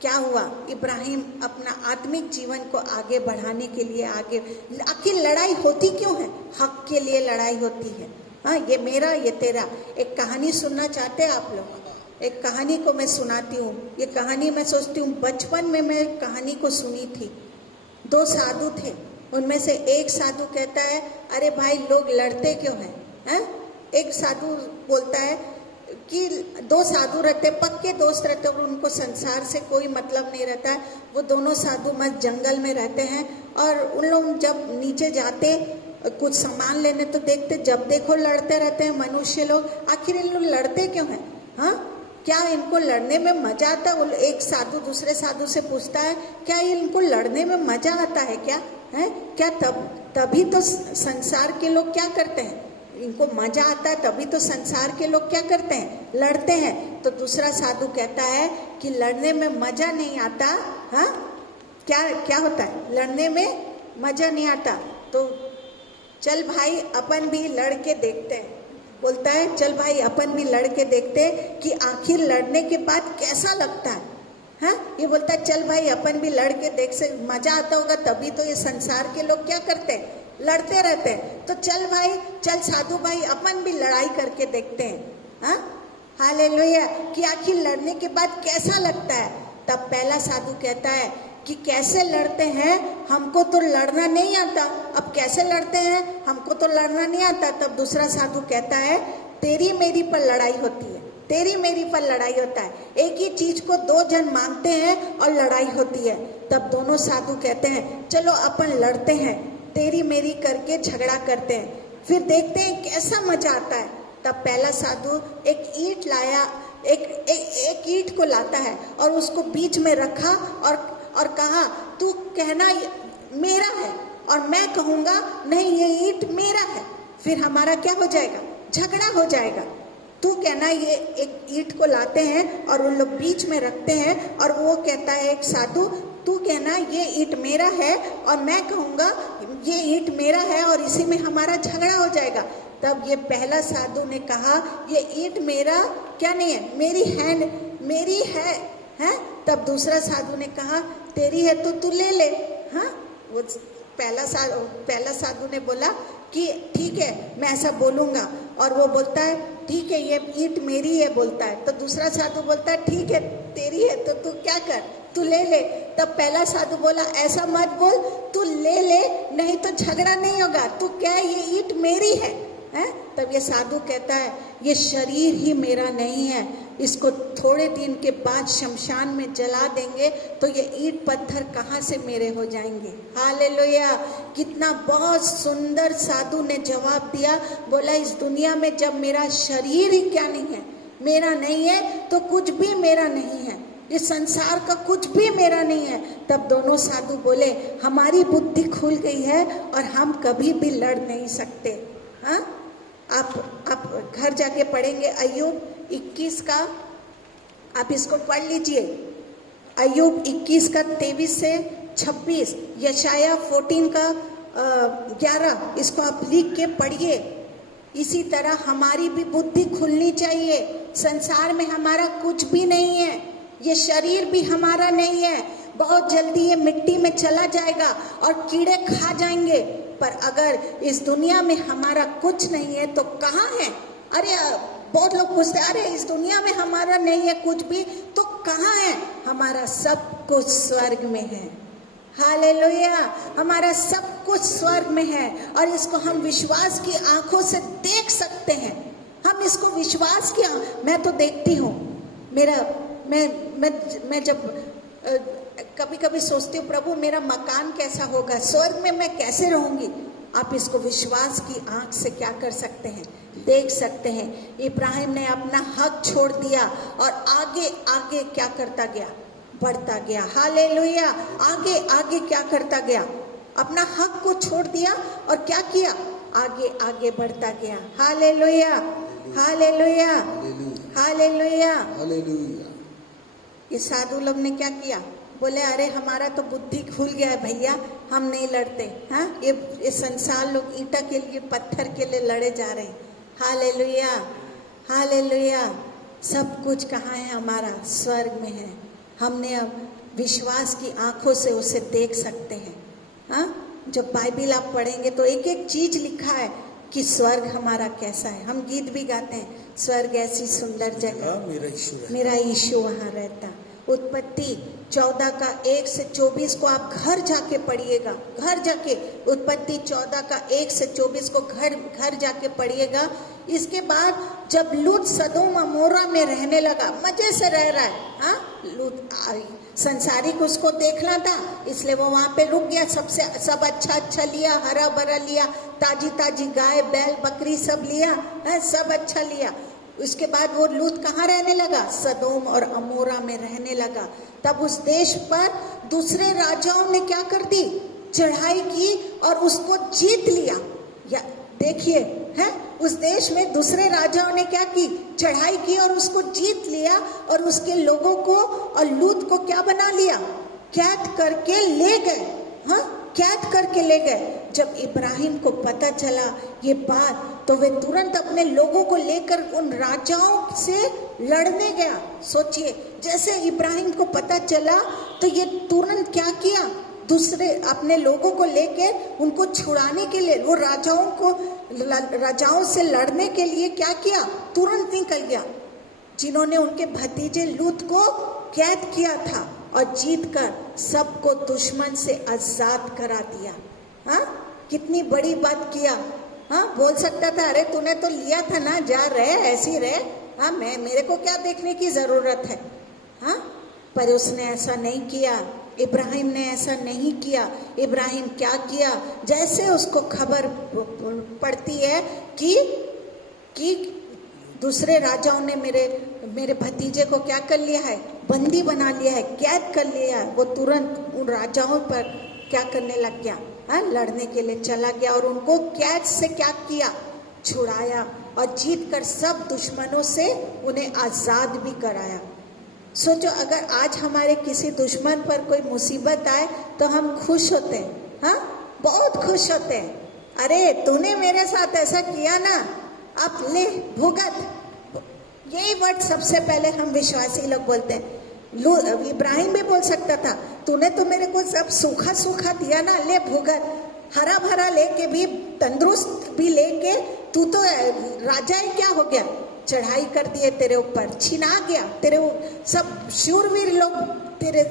क्या हुआ? इब्राहिम अपना आत्मिक जीवन को आगे बढ़ाने के लिए आगे। आखिर लड़ाई होती क्यों है? हक के लिए लड़ाई होती है। हाँ, ये मेरा ये तेरा। एक कहानी सुनना चाहते हैं आप लोग? एक कहानी को मैं सुनाती हूँ। ये कहानी मैं सोचती हूँ बचपन में मैं कहानी को सुनी थी। 2 साधु थे, उनमें से एक साधु कहता है, अरे भाई लोग लड़ते क्यों हैं? एक साधु बोलता है कि 2 साधु रहते, पक्के दोस्त रहते और उनको संसार से कोई मतलब नहीं रहता है। वो दोनों साधु मस्त जंगल में रहते हैं और उन लोग जब नीचे जाते कुछ सामान लेने तो देखते जब देखो लड़ते रहते हैं मनुष्य लोग। आखिर इन लोग लड़ते क्यों हैं? हाँ, क्या इनको लड़ने में मजा आता है? एक साधु दूसरे साधु से पूछता है, क्या इनको लड़ने में मजा आता है क्या? है क्या? तभी तो संसार के लोग क्या करते हैं? इनको मजा आता है तभी तो संसार के लोग क्या करते हैं? लड़ते हैं। तो दूसरा साधु कहता है कि लड़ने में मजा नहीं आता। हाँ, क्या होता है? लड़ने में मजा नहीं आता। तो चल भाई अपन भी लड़ के देखते हैं। बोलता है चल भाई अपन भी लड़ के देखते हैं कि आखिर लड़ने के बाद कैसा लगता है। हाँ, ये बोलता है चल भाई अपन भी लड़ के देख से मजा आता होगा तभी तो ये संसार के लोग क्या करते हैं? लड़ते रहते हैं। तो चल भाई, चल साधु भाई अपन भी लड़ाई करके देखते हैं। हाँ, हालेलुया, कि आखिर लड़ने के बाद कैसा लगता है। तब पहला साधु कहता है कि कैसे लड़ते हैं, हमको तो लड़ना नहीं आता। अब कैसे लड़ते हैं? हमको तो लड़ना नहीं आता। तब दूसरा साधु कहता है तेरी मेरी पर लड़ाई होती है, तेरी मेरी पर लड़ाई होता है। एक ही चीज को 2 जन मांगते हैं और लड़ाई होती है। तब दोनों साधु कहते हैं चलो अपन लड़ते हैं, तेरी मेरी करके झगड़ा करते हैं, फिर देखते हैं कैसा मजा आता है। तब पहला साधु एक ईंट लाया, एक ईंट को लाता है और उसको बीच में रखा और कहा तू कहना मेरा है और मैं कहूँगा नहीं ये ईंट मेरा है। फिर हमारा क्या हो जाएगा? झगड़ा हो जाएगा। तू कहना, ये एक ईंट को लाते हैं और उन लोग बीच में रखते हैं और वो कहता है एक साधु तू कहना ये ईंट मेरा है और मैं कहूँगा ये ईंट मेरा है और इसी में हमारा झगड़ा हो जाएगा। तब ये पहला साधु ने कहा ये ईंट मेरा क्या नहीं है, मेरी है। तब दूसरा साधु ने कहा तेरी है तो तू ले ले। हाँ, वो पहला साधु ने बोला कि ठीक है मैं ऐसा बोलूँगा और वो बोलता है ठीक है ये ईंट मेरी है बोलता है। तो दूसरा साधु बोलता है ठीक है तेरी है तो तू क्या कर, तू ले ले। तब पहला साधु बोला ऐसा मत बोल, तू ले ले नहीं तो झगड़ा नहीं होगा, तू क्या ये ईंट मेरी है। तब ये साधु कहता है ये शरीर ही मेरा नहीं है, इसको थोड़े दिन के बाद शमशान में जला देंगे तो ये ईंट पत्थर कहाँ से मेरे हो जाएंगे। हालेलुया, कितना बहुत सुंदर साधु ने जवाब दिया। बोला इस दुनिया में जब मेरा शरीर ही क्या नहीं है, मेरा नहीं है तो कुछ भी मेरा नहीं है, इस संसार का कुछ भी मेरा नहीं है। तब दोनों साधु बोले हमारी बुद्धि खुल गई है और हम कभी भी लड़ नहीं सकते। हाँ, आप घर जाके पढ़ेंगे अय्यूब 21 का, आप इसको पढ़ लीजिए। अय्यूब 21 का 23 से 26, यशाया 14 का 11, इसको आप लिख के पढ़िए। इसी तरह हमारी भी बुद्धि खुलनी चाहिए। संसार में हमारा कुछ भी नहीं है, ये शरीर भी हमारा नहीं है, बहुत जल्दी ये मिट्टी में चला जाएगा और कीड़े खा जाएंगे। पर अगर इस दुनिया में हमारा कुछ नहीं है तो कहाँ है? अरे बहुत लोग पूछते हैं, अरे इस दुनिया में हमारा नहीं है कुछ भी तो कहाँ है? हमारा सब कुछ स्वर्ग में है। हालेलुया, हमारा सब कुछ स्वर्ग में है और इसको हम विश्वास की आंखों से देख सकते हैं। हम इसको विश्वास की मैं तो देखती हूँ, मैं जब कभी कभी सोचती हूँ, प्रभु मेरा मकान कैसा होगा, स्वर्ग में मैं कैसे रहूंगी। आप इसको विश्वास की आंख से क्या कर सकते हैं? देख सकते हैं। इब्राहिम ने अपना हक छोड़ दिया और आगे आगे क्या करता गया? बढ़ता गया। हालेलुया, आगे आगे क्या करता गया? अपना हक को छोड़ दिया और क्या किया? आगे आगे बढ़ता गया। Hallelujah, hallelujah, hallelujah, hallelujah. ये साधु लोग ने क्या किया? बोले अरे हमारा तो बुद्धि खुल गया है भैया, हम नहीं लड़ते। हाँ, ये संसार लोग ईंटा के लिए, पत्थर के लिए लड़े जा रहे हैं। Hallelujah, hallelujah. सब कुछ कहाँ है? हमारा स्वर्ग में है। हमने अब विश्वास की आंखों से उसे देख सकते हैं। हाँ, जब बाइबिल आप पढ़ेंगे तो एक एक चीज लिखा है कि स्वर्ग हमारा कैसा है। हम गीत भी गाते हैं, स्वर्ग ऐसी सुंदर जगह, मेरा यीशु वहाँ रहता। उत्पत्ति 14 का 1 से 24 को आप घर जाके पढ़िएगा, घर जाके उत्पत्ति 14 का 1 से 24 को घर जाके पढ़िएगा। इसके बाद जब लूत सदोम अमोरा में रहने लगा, मजे से रह रहा है। हाँ, लूत संसारिक उसको देखना था, इसलिए वो वहाँ पे रुक गया। सब अच्छा लिया, हरा भरा लिया, ताजी गाय बैल बकरी सब लिया, सब अच्छा लिया। उसके बाद वो लूत कहाँ रहने लगा? सदोम और अमोरा में रहने लगा। तब उस देश पर दूसरे राजाओं ने क्या कर दी? चढ़ाई की और उसको जीत लिया। या देखिए, है उस देश में दूसरे राजाओं ने क्या की? चढ़ाई की और उसको जीत लिया और उसके लोगों को और लूत को क्या बना लिया? कैद करके ले गए। हाँ, कैद करके ले गए। जब इब्राहिम को पता चला ये बात तो वे तुरंत अपने लोगों को लेकर उन राजाओं से लड़ने गया। सोचिए, जैसे इब्राहिम को पता चला तो ये तुरंत क्या किया? दूसरे अपने लोगों को लेकर उनको छुड़ाने के लिए, वो राजाओं से लड़ने के लिए क्या किया? तुरंत निकल गया। जिन्होंने उनके भतीजे लूत को कैद किया था और जीतकर सबको दुश्मन से आजाद करा दिया। हाँ, कितनी बड़ी बात किया। हाँ, बोल सकता था अरे तूने तो लिया था ना, जा रहे ऐसी रहे। हाँ, मेरे को क्या देखने की जरूरत है। हाँ, पर उसने ऐसा नहीं किया। इब्राहिम ने ऐसा नहीं किया। इब्राहिम क्या किया? जैसे उसको खबर पड़ती है कि दूसरे राजाओं ने मेरे भतीजे को क्या कर लिया है? बंदी बना लिया है, कैद कर लिया है। वो तुरंत उन राजाओं पर क्या करने लग गया? हाँ, लड़ने के लिए चला गया और उनको कैद से क्या किया? छुड़ाया और जीतकर सब दुश्मनों से उन्हें आजाद भी कराया। सोचो, अगर आज हमारे किसी दुश्मन पर कोई मुसीबत आए तो हम खुश होते हैं। हाँ, बहुत खुश होते हैं। अरे तूने मेरे साथ ऐसा किया ना, अब ले भुगत। यही वर्ड सबसे पहले हम विश्वासी लोग बोलते हैं। इब्राहिम भी बोल सकता था, तूने तो मेरे को सब सूखा सूखा दिया ना, ले भुगत। हरा भरा लेके भी, तंदुरुस्त भी लेके तू तो राजा ही क्या हो गया? चढ़ाई कर दिए तेरे ऊपर, छिना गया तेरे सब शूरवीर लोग, तेरे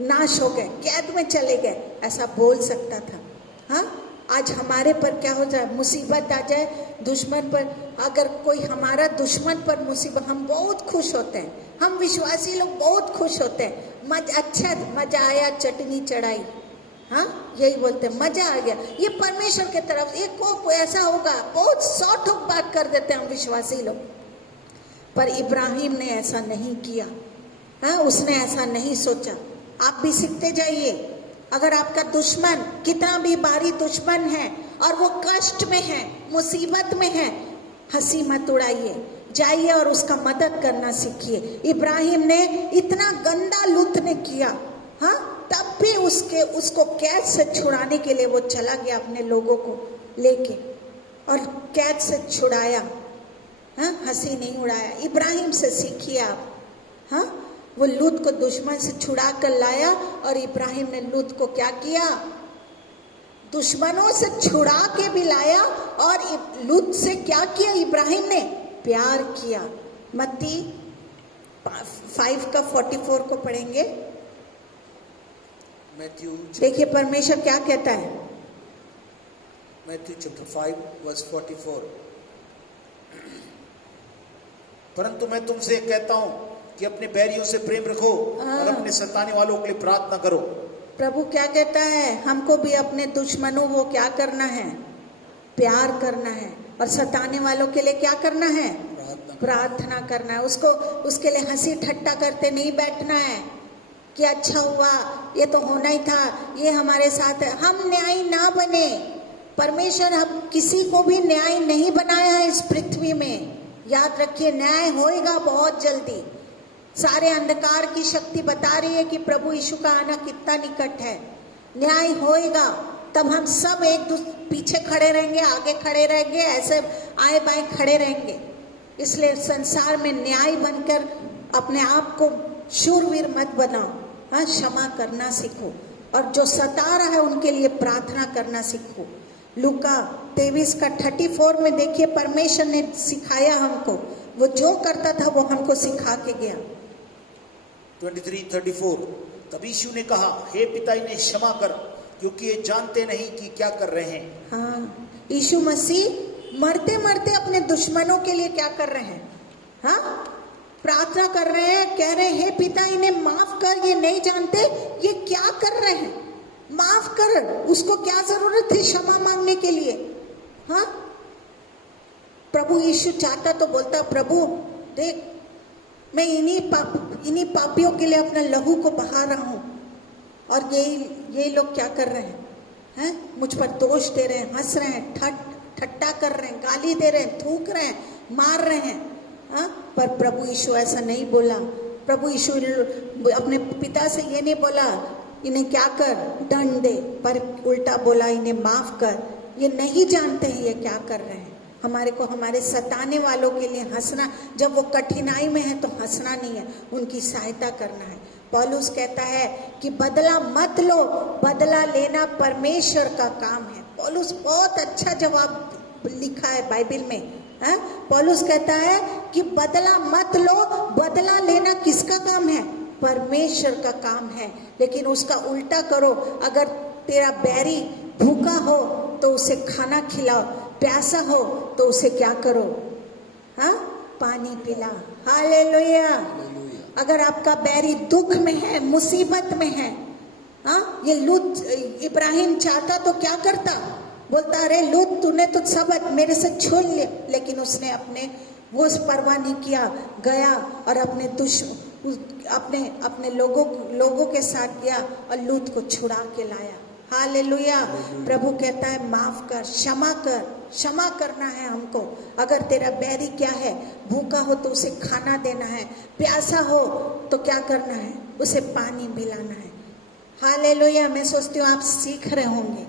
नाश हो गए, कैद में चले गए। ऐसा बोल सकता था। हाँ, आज हमारे पर क्या हो जाए? मुसीबत आ जाए दुश्मन पर, अगर कोई हमारा दुश्मन पर मुसीबत, हम बहुत खुश होते हैं। हम विश्वासी लोग बहुत खुश होते हैं। अच्छा मजा आया, चटनी चढ़ाई। हाँ, यही बोलते हैं, मजा आ गया। ये परमेश्वर के तरफ एक को ऐसा होगा, बहुत सॉर्ट ऑफ बात कर देते हैं हम विश्वासी लोग। पर इब्राहिम ने ऐसा नहीं किया। हाँ, उसने ऐसा नहीं सोचा। आप भी सीखते जाइए। अगर आपका दुश्मन कितना भी भारी दुश्मन है और वो कष्ट में है, मुसीबत में है, हंसी मत उड़ाइए, जाइए और उसका मदद करना सीखिए। इब्राहिम ने इतना गंदा लूत ने किया, हाँ, तब भी उसको कैद से छुड़ाने के लिए वो चला गया अपने लोगों को लेके। और कैद से छुड़ाया, हाँ, हंसी नहीं उड़ाया। इब्राहिम से सीखिए आप, हाँ, वो लूत को दुश्मन से छुड़ा कर लाया और इब्राहिम ने लूत को क्या किया, दुश्मनों से छुड़ा के भी लाया और लूत से क्या किया, इब्राहिम ने प्यार किया। मत्ती 5:44 को पढ़ेंगे। मैथ्यू देखिए परमेश्वर क्या कहता है। Matthew chapter 5 verse 44। परंतु मैं तुमसे कहता हूं कि अपने बैरियों से प्रेम रखो और अपने सताने वालों के लिए प्रार्थना करो। प्रभु क्या कहता है, हमको भी अपने दुश्मनों को क्या करना है, प्यार करना है, और सताने वालों के लिए क्या करना है, प्रार्थना करना है। उसको उसके लिए हंसी ठट्टा करते नहीं बैठना है कि अच्छा हुआ, ये तो होना ही था, ये हमारे साथ है। हम न्यायी ना बने। परमेश्वर हम किसी को भी न्याय नहीं बनाया है इस पृथ्वी में। याद रखिए, न्याय होएगा बहुत जल्दी। सारे अंधकार की शक्ति बता रही है कि प्रभु यीशु का आना कितना निकट है। न्याय होएगा, तब हम सब एक दूसरे पीछे खड़े रहेंगे, आगे खड़े रहेंगे, ऐसे आए बाएं खड़े रहेंगे। इसलिए संसार में न्याय बनकर अपने आप को शूरवीर मत बनाओ, हाँ, क्षमा करना सीखो, और जो सता रहा है उनके लिए प्रार्थना करना सीखो। लूका 23:34 में देखिए, परमेश्वर ने सिखाया हमको, वो जो करता था वो हमको सिखा के गया। 23:34। तब यीशु ने कहा, हे पिता, इन्हें क्षमा कर, क्योंकि ये जानते नहीं कि क्या कर रहे हैं। हाँ, यीशु मसीह मरते मरते अपने दुश्मनों के लिए क्या कर रहे हैं, हाँ, प्रार्थना कर रहे हैं, कह रहे हैं, हे पिता, इन्हें माफ कर, ये नहीं जानते ये क्या कर रहे हैं, माफ कर। उसको क्या जरूरत थी क्षमा मांगने के लिए, हाँ। प्रभु यीशु चाहता तो बोलता, प्रभु देख, मैं इन्हीं पापियों के लिए अपना लहू को बहा रहा हूं, और यही लोग क्या कर रहे हैं, मुझ पर दोष दे रहे हैं, हंस रहे हैं, ठट्टा कर रहे हैं, गाली दे रहे हैं, थूक रहे हैं, मार रहे हैं, हाँ। पर प्रभु यीशु ऐसा नहीं बोला। प्रभु यीशु अपने पिता से ये नहीं बोला इन्हें क्या कर, दंड दे, पर उल्टा बोला इन्हें माफ कर, ये नहीं जानते हैं ये क्या कर रहे हैं। हमारे को हमारे सताने वालों के लिए हंसना, जब वो कठिनाई में है तो हंसना नहीं है, उनकी सहायता करना है। पौलुस कहता है कि बदला मत लो, बदला लेना परमेश्वर का काम है। पौलुस बहुत अच्छा जवाब लिखा है बाइबल में, है? पौलुस कहता है कि बदला मत लो, बदला लेना किसका काम है, परमेश्वर का काम है। लेकिन उसका उल्टा करो, अगर तेरा बैरी भूखा हो तो उसे खाना खिलाओ, प्यासा हो तो उसे क्या करो, हाँ, पानी पिला। हालेलुया। अगर आपका बैरी दुख में है, मुसीबत में है, हाँ, ये लूत इब्राहिम चाहता तो क्या करता, बोलता अरे लूत तूने तो सब मेरे से छीन लिया, लेकिन उसने वो परवाह नहीं किया, गया और अपने लोगों के साथ गया और लूत को छुड़ा के लाया। हालेलुया। प्रभु कहता है माफ कर, क्षमा कर, क्षमा करना है हमको। अगर तेरा बैरी क्या है, भूखा हो तो उसे खाना देना है, प्यासा हो तो क्या करना है, उसे पानी पिलाना है। हालेलुया। मैं सोचती हूँ आप सीख रहे होंगे।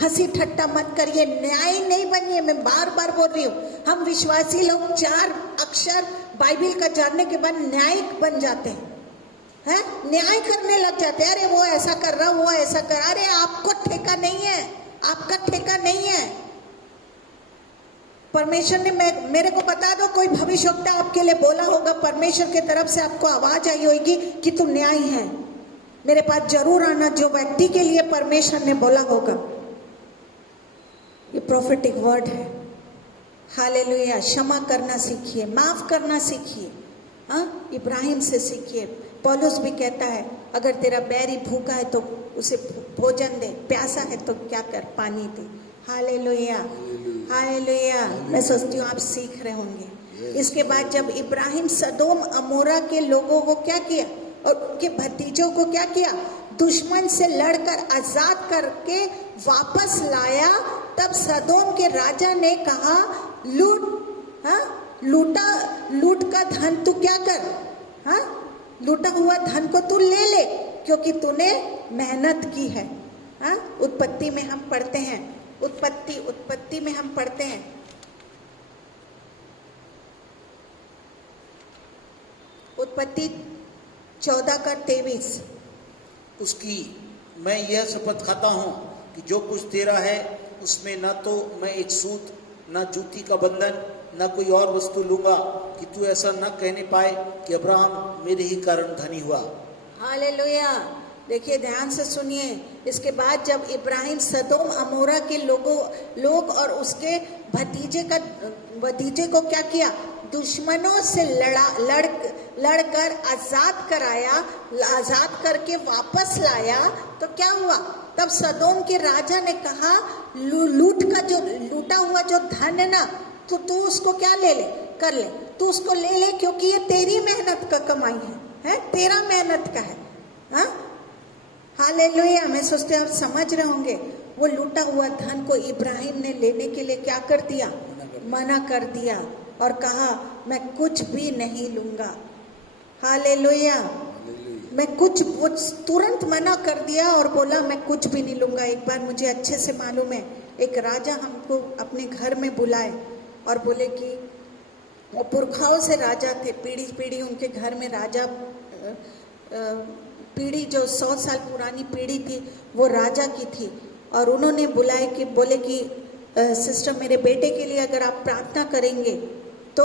हंसी ठट्टा मत करिए, न्याय नहीं बनिए। मैं बार बार बोल रही हूँ, हम विश्वासी लोग 4 अक्षर बाइबल का जानने के बाद न्यायिक बन जाते हैं, न्याय करने लग जाते हैं। अरे वो ऐसा कर रहा, वो ऐसा कर, अरे आपको ठेका नहीं है, आपका ठेका नहीं है। परमेश्वर ने मेरे को बता दो, कोई भविष्यवक्ता आपके लिए बोला होगा, परमेश्वर की तरफ से आपको आवाज आई होगी कि तू न्याय है, मेरे पास जरूर आना, जो व्यक्ति के लिए परमेश्वर ने बोला होगा। ये प्रोफेटिक वर्ड है। हालेलुया। क्षमा करना सीखिए, माफ करना सीखिए, हाँ, इब्राहिम से सीखिए। पौलुस भी कहता है अगर तेरा बैरी भूखा है तो उसे भोजन दे, प्यासा है तो क्या कर, पानी दे। Hallelujah, hallelujah. मैं सोचती हूँ आप सीख रहे होंगे। इसके बाद जब इब्राहिम सदोम अमोरा के लोगों को क्या किया और उनके भतीजों को क्या किया, दुश्मन से लड़कर आजाद करके वापस लाया, तब सदोम के राजा ने कहा लूट का धन तू क्या कर, हाँ, लूटा हुआ धन को तू ले ले, क्योंकि तूने मेहनत की है। हाँ, उत्पत्ति में हम पढ़ते हैं, उत्पत्ति में हम पढ़ते हैं उत्पत्ति 14:23। उसकी मैं यह शपथ खाता हूँ कि जो कुछ तेरा है उसमें न तो मैं एक सूत, न जूती का बंधन, न कोई और वस्तु लूंगा, कि तू ऐसा न कहने पाए कि अब्राहम मेरे ही कारण धनी हुआ। हालेलुया। देखिए, ध्यान से सुनिए। इसके बाद जब इब्राहिम सदोम अमोरा के लोग और उसके भतीजे को क्या किया, दुश्मनों से लड़कर आजाद कराया, आजाद करके वापस लाया, तो क्या हुआ? तब सदोम के राजा ने कहा, लूटा हुआ जो धन है ना, तो तू उसको क्या ले कर ले, तू उसको ले, क्योंकि ये तेरी मेहनत का कमाई है, तेरा मेहनत का है। हाँ, हालेलुया। मैं सोचते आप समझ रहे होंगे, वो लूटा हुआ धन को इब्राहिम ने लेने के लिए क्या कर दिया? मना कर दिया और कहा, मैं कुछ भी नहीं लूंगा। हालेलुया। मैं कुछ, वो तुरंत मना कर दिया और बोला, मैं कुछ भी नहीं लूंगा। एक बार मुझे अच्छे से मालूम है, एक राजा हमको अपने घर में बुलाए और बोले कि वो पुरखाओं से राजा थे, पीढ़ी उनके घर में राजा, पीढ़ी जो 100 साल पुरानी पीढ़ी थी वो राजा की थी। और उन्होंने बुलाए कि बोले कि सिस्टर, मेरे बेटे के लिए अगर आप प्रार्थना करेंगे तो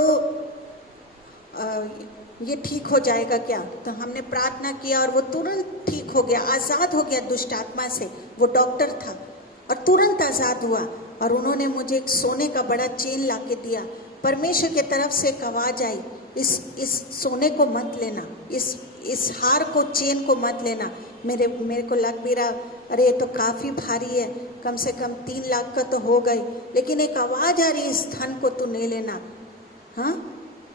ये ठीक हो जाएगा क्या? तो हमने प्रार्थना किया और वो तुरंत ठीक हो गया, आज़ाद हो गया दुष्ट आत्मा से। वो डॉक्टर था और तुरंत आज़ाद हुआ। और उन्होंने मुझे एक सोने का बड़ा चेन ला के दिया। परमेश्वर की तरफ से एक आवाज़ आई, इस सोने को मत लेना, इस हार को, चेन को मत लेना। मेरे को लग भी रहा, अरे ये तो काफ़ी भारी है, कम से कम 3 लाख का तो हो गई। लेकिन एक आवाज़ आ रही, इस धन को तू नहीं लेना। हाँ,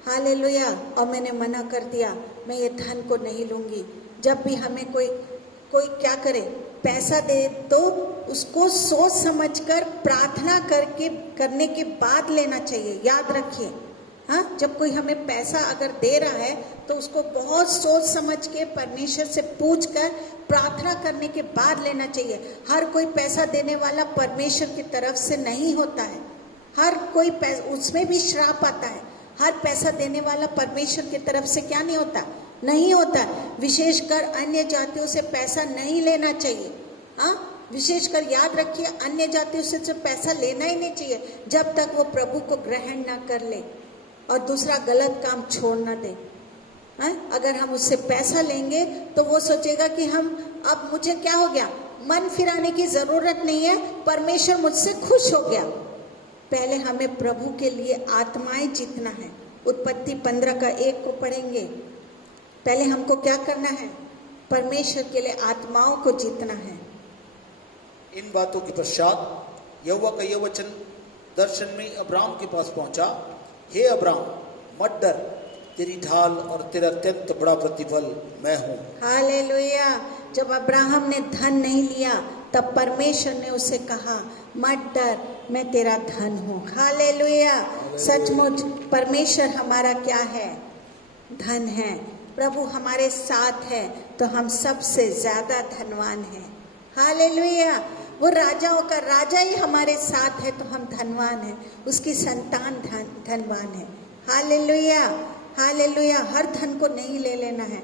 हालेलुया। और मैंने मना कर दिया, मैं ये धन को नहीं लूँगी। जब भी हमें कोई क्या करे, पैसा दे तो उसको सोच समझकर प्रार्थना करने के बाद लेना चाहिए। याद रखिए, हाँ, जब कोई हमें पैसा अगर दे रहा है तो उसको बहुत सोच समझ के परमेश्वर से पूछ कर प्रार्थना करने के बाद लेना चाहिए। हर कोई पैसा देने वाला परमेश्वर की तरफ से नहीं होता है। हर कोई पैसा, उसमें भी श्राप आता है। हर पैसा देने वाला परमेश्वर की तरफ से क्या नहीं होता, नहीं होता। विशेषकर अन्य जातियों से पैसा नहीं लेना चाहिए। हाँ, विशेषकर याद रखिए, अन्य जातियों से पैसा लेना ही नहीं चाहिए जब तक वो प्रभु को ग्रहण ना कर ले और दूसरा गलत काम छोड़ ना दे। अगर हम उससे पैसा लेंगे तो वो सोचेगा कि अब मुझे क्या हो गया, मन फिराने की जरूरत नहीं है, परमेश्वर मुझसे खुश हो गया। पहले हमें प्रभु के लिए आत्माएं जीतना है। उत्पत्ति 15:1 को पढ़ेंगे। पहले हमको क्या करना है? परमेश्वर के लिए आत्माओं को जीतना है। इन बातों के पश्चात यहोवा का यह वचन दर्शन में अब्राम के पास पहुंचा, हे अब्राम, मत डर, तेरी ढाल और तेरा अत्यंत बड़ा प्रतिफल मैं हूँ। हालेलुया। जब अब्राहम ने धन नहीं लिया तब परमेश्वर ने उसे कहा, मत डर, मैं तेरा धन हूँ। हालेलुया। सचमुच परमेश्वर हमारा क्या है? धन है। प्रभु हमारे साथ है तो हम सबसे ज्यादा धनवान हैं। हालेलुया। वो राजाओं का राजा ही हमारे साथ है तो हम धनवान हैं, उसकी संतान धनवान है। Hallelujah, hallelujah. हर धन को नहीं ले लेना है।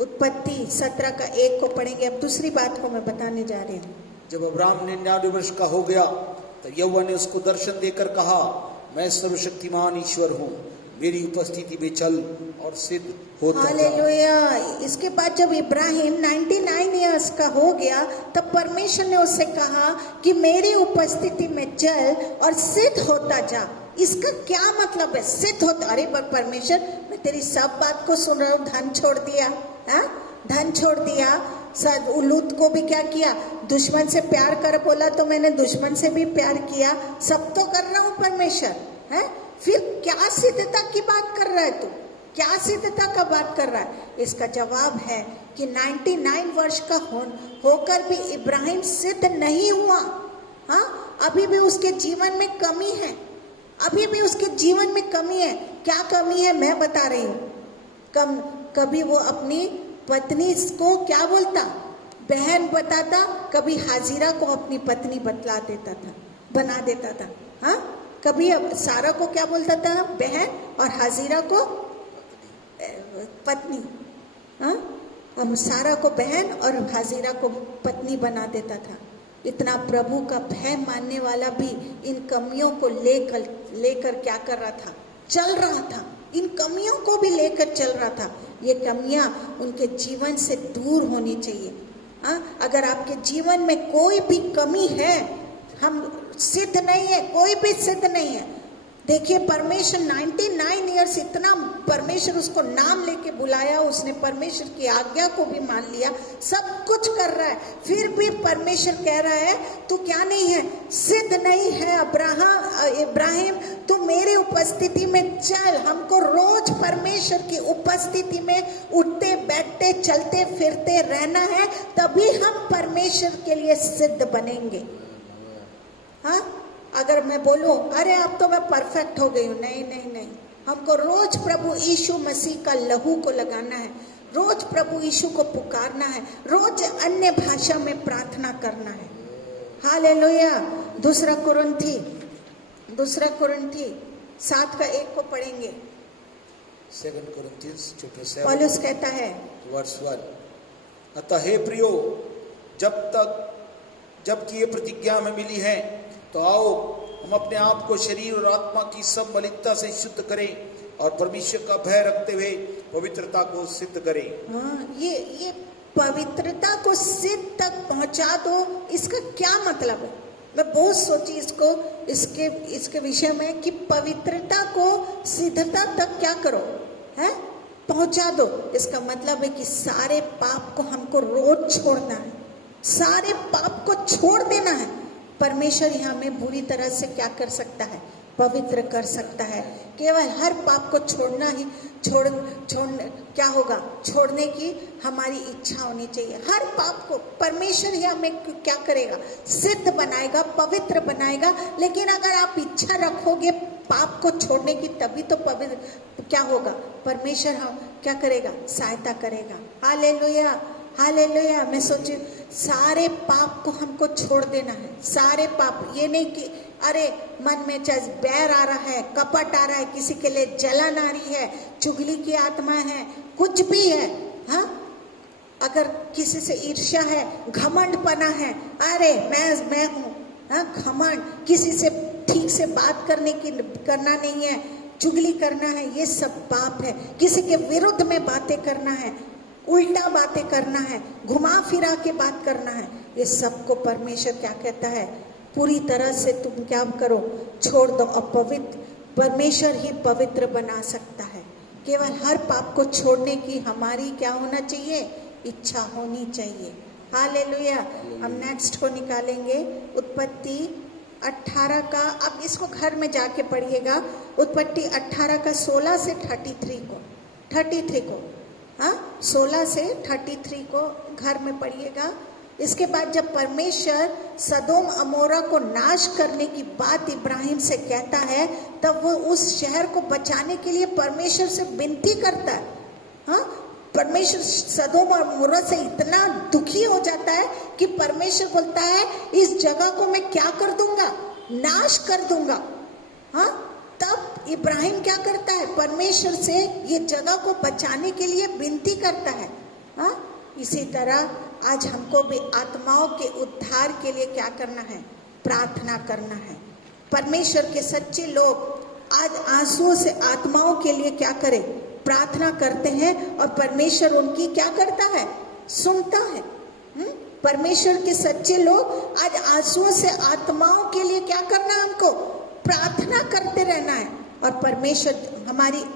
उत्पत्ति 17:1 को पढ़ेंगे। अब दूसरी बात को मैं बताने जा रही हूँ। जब अब्राम 99 वर्ष का हो गया तो यहोवा ने उसको दर्शन देकर कहा, मैं सर्वशक्तिमान ईश्वर हूँ, मेरी उपस्थिति में चल और सिद्ध होता जा। हालेलुया। इसके बाद जब इब्राहिम 99 इयर्स का हो गया तब परमेश्वर ने उससे कहा कि मेरी उपस्थिति में चल और सिद्ध होता जा। इसका क्या मतलब है? सिद्ध होता। अरे परमेश्वर, मैं तेरी सब बात को सुन रहा हूँ, धन छोड़ दिया, धन छोड़ दिया, लूत को भी क्या किया, दुश्मन से प्यार कर बोला तो मैंने दुश्मन से भी प्यार किया, सब तो कर रहा हूँ परमेश्वर, है? फिर क्या सिद्धता की बात कर रहा है तू? क्या सिद्धता का बात कर रहा है? इसका जवाब है कि 99 वर्ष का होकर भी इब्राहिम सिद्ध नहीं हुआ। हाँ, अभी भी उसके जीवन में कमी है, अभी भी उसके जीवन में कमी है। क्या कमी है मैं बता रही हूँ। कभी वो अपनी पत्नी को क्या बोलता, बहन बताता, कभी हाजिरा को अपनी पत्नी बना देता था। हाँ, कभी सारा को क्या बोलता था, बहन, और हाजिरा को पत्नी। हम सारा को बहन और हाजिरा को पत्नी बना देता था। इतना प्रभु का भय मानने वाला भी इन कमियों को लेकर क्या कर रहा था, चल रहा था, इन कमियों को भी लेकर चल रहा था। ये कमियां उनके जीवन से दूर होनी चाहिए। अगर आपके जीवन में कोई भी कमी है, हम सिद्ध नहीं है, कोई भी सिद्ध नहीं है। देखिए परमेश्वर 99 ईयर्स इतना परमेश्वर उसको नाम लेके बुलाया, उसने परमेश्वर की आज्ञा को भी मान लिया, सब कुछ कर रहा है, फिर भी परमेश्वर कह रहा है तू क्या नहीं है, सिद्ध नहीं है इब्राहिम, तू मेरी उपस्थिति में चल। हमको रोज परमेश्वर की उपस्थिति में उठते बैठते चलते फिरते रहना है, तभी हम परमेश्वर के लिए सिद्ध बनेंगे। हाँ, अगर मैं बोलूं अरे अब तो मैं परफेक्ट हो गई हूं, नहीं नहीं नहीं, हमको रोज प्रभु यीशु मसीह का लहू को लगाना है, रोज प्रभु यीशु को पुकारना है, रोज अन्य भाषा में प्रार्थना करना है। हालेलुया। दूसरा कुरिन्थी 7:1 को पढ़ेंगे। 2 Corinthians chapter 7 पौलुस कहता है verse 1, अतः हे प्रियो, जबकि ये प्रतिज्ञा में मिली है, तो आओ हम अपने आप को शरीर और आत्मा की सब मलिनता से शुद्ध करें और परमेश्वर का भय रखते हुए पवित्रता को सिद्ध करें। हाँ, ये पवित्रता को सिद्ध तक पहुंचा दो, इसका क्या मतलब है? मैं बहुत सोची इसके विषय में कि पवित्रता को सिद्धता तक क्या करो है, पहुंचा दो। इसका मतलब है कि सारे पाप को हमको रोज छोड़ना है, सारे पाप को छोड़ देना है। परमेश्वर ही हमें बुरी तरह से क्या कर सकता है, पवित्र कर सकता है। केवल हर पाप को छोड़ना ही क्या होगा, छोड़ने की हमारी इच्छा होनी चाहिए। हर पाप को परमेश्वर ही हमें क्या करेगा, सिद्ध बनाएगा, पवित्र बनाएगा। लेकिन अगर आप इच्छा रखोगे पाप को छोड़ने की, तभी तो पवित्र क्या होगा, परमेश्वर हम क्या करेगा, सहायता करेगा। Hallelujah, hallelujah. मैं सोची सारे पाप को हमको छोड़ देना है, सारे पाप। ये नहीं कि अरे मन में चाहे बैर आ रहा है, कपट आ रहा है, किसी के लिए जलन आ रही है, चुगली की आत्मा है, कुछ भी है, हाँ, अगर किसी से ईर्ष्या है, घमंड पना है, अरे मैं हूँ, हाँ, घमंड, किसी से ठीक से बात करना नहीं है, चुगली करना है, ये सब पाप है। किसी के विरुद्ध में बातें करना है, उल्टा बातें करना है, घुमा फिरा के बात करना है, ये सबको परमेश्वर क्या कहता है, पूरी तरह से तुम क्या करो, छोड़ दो। अपवित्र परमेश्वर ही पवित्र बना सकता है। केवल हर पाप को छोड़ने की हमारी क्या होना चाहिए, इच्छा होनी चाहिए। हालेलुया। हम नेक्स्ट को निकालेंगे, उत्पत्ति 18 का, अब इसको घर में जाके पढ़िएगा, उत्पत्ति 18 का 16 से 33 को, हाँ, 16 से 33 को घर में पढ़िएगा। इसके बाद जब परमेश्वर सदोम अमोरा को नाश करने की बात इब्राहिम से कहता है, तब वो उस शहर को बचाने के लिए परमेश्वर से विनती करता है। हाँ, परमेश्वर सदोम और अमोरा से इतना दुखी हो जाता है कि परमेश्वर बोलता है इस जगह को मैं क्या कर दूंगा, नाश कर दूंगा। हाँ, तब इब्राहिम क्या करता है, परमेश्वर से ये जगह को बचाने के लिए विनती करता है। हाँ, इसी तरह आज हमको भी आत्माओं के उद्धार के लिए क्या करना है, प्रार्थना करना है। परमेश्वर के सच्चे लोग आज आंसुओं से आत्माओं के लिए क्या करें, प्रार्थना करते हैं, और परमेश्वर उनकी क्या करता है, सुनता है। परमेश्वर के सच्चे लोग आज आंसुओं से आत्माओं के लिए क्या करना है, हमको प्रार्थना करते रहना है। और परमेश्वर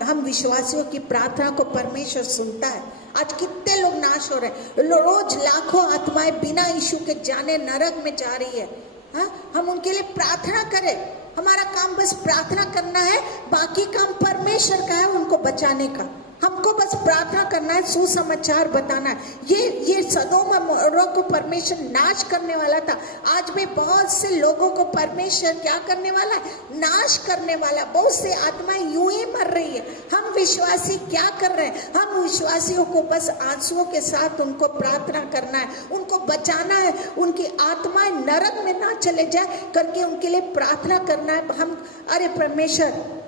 हम विश्वासियों की प्रार्थना को परमेश्वर सुनता है। आज कितने लोग नाश हो रहे हैं, रोज लाखों आत्माएं बिना यीशु के जाने नरक में जा रही है। हाँ, हम उनके लिए प्रार्थना करें, हमारा काम बस प्रार्थना करना है, बाकी काम परमेश्वर का है उनको बचाने का। हमको बस प्रार्थना करना है, सुसमाचार बताना है। ये सदोम अमोरा को परमेश्वर नाश करने वाला था, आज भी बहुत से लोगों को परमेश्वर क्या करने वाला है, नाश करने वाला। बहुत से आत्माएं यूं ही मर रही है। हम विश्वासी क्या कर रहे हैं, हम विश्वासियों को बस आंसुओं के साथ उनको प्रार्थना करना है, उनको बचाना है, उनकी आत्माएं नरक में ना चले जाए करके उनके लिए प्रार्थना करना है। हम अरे परमेश्वर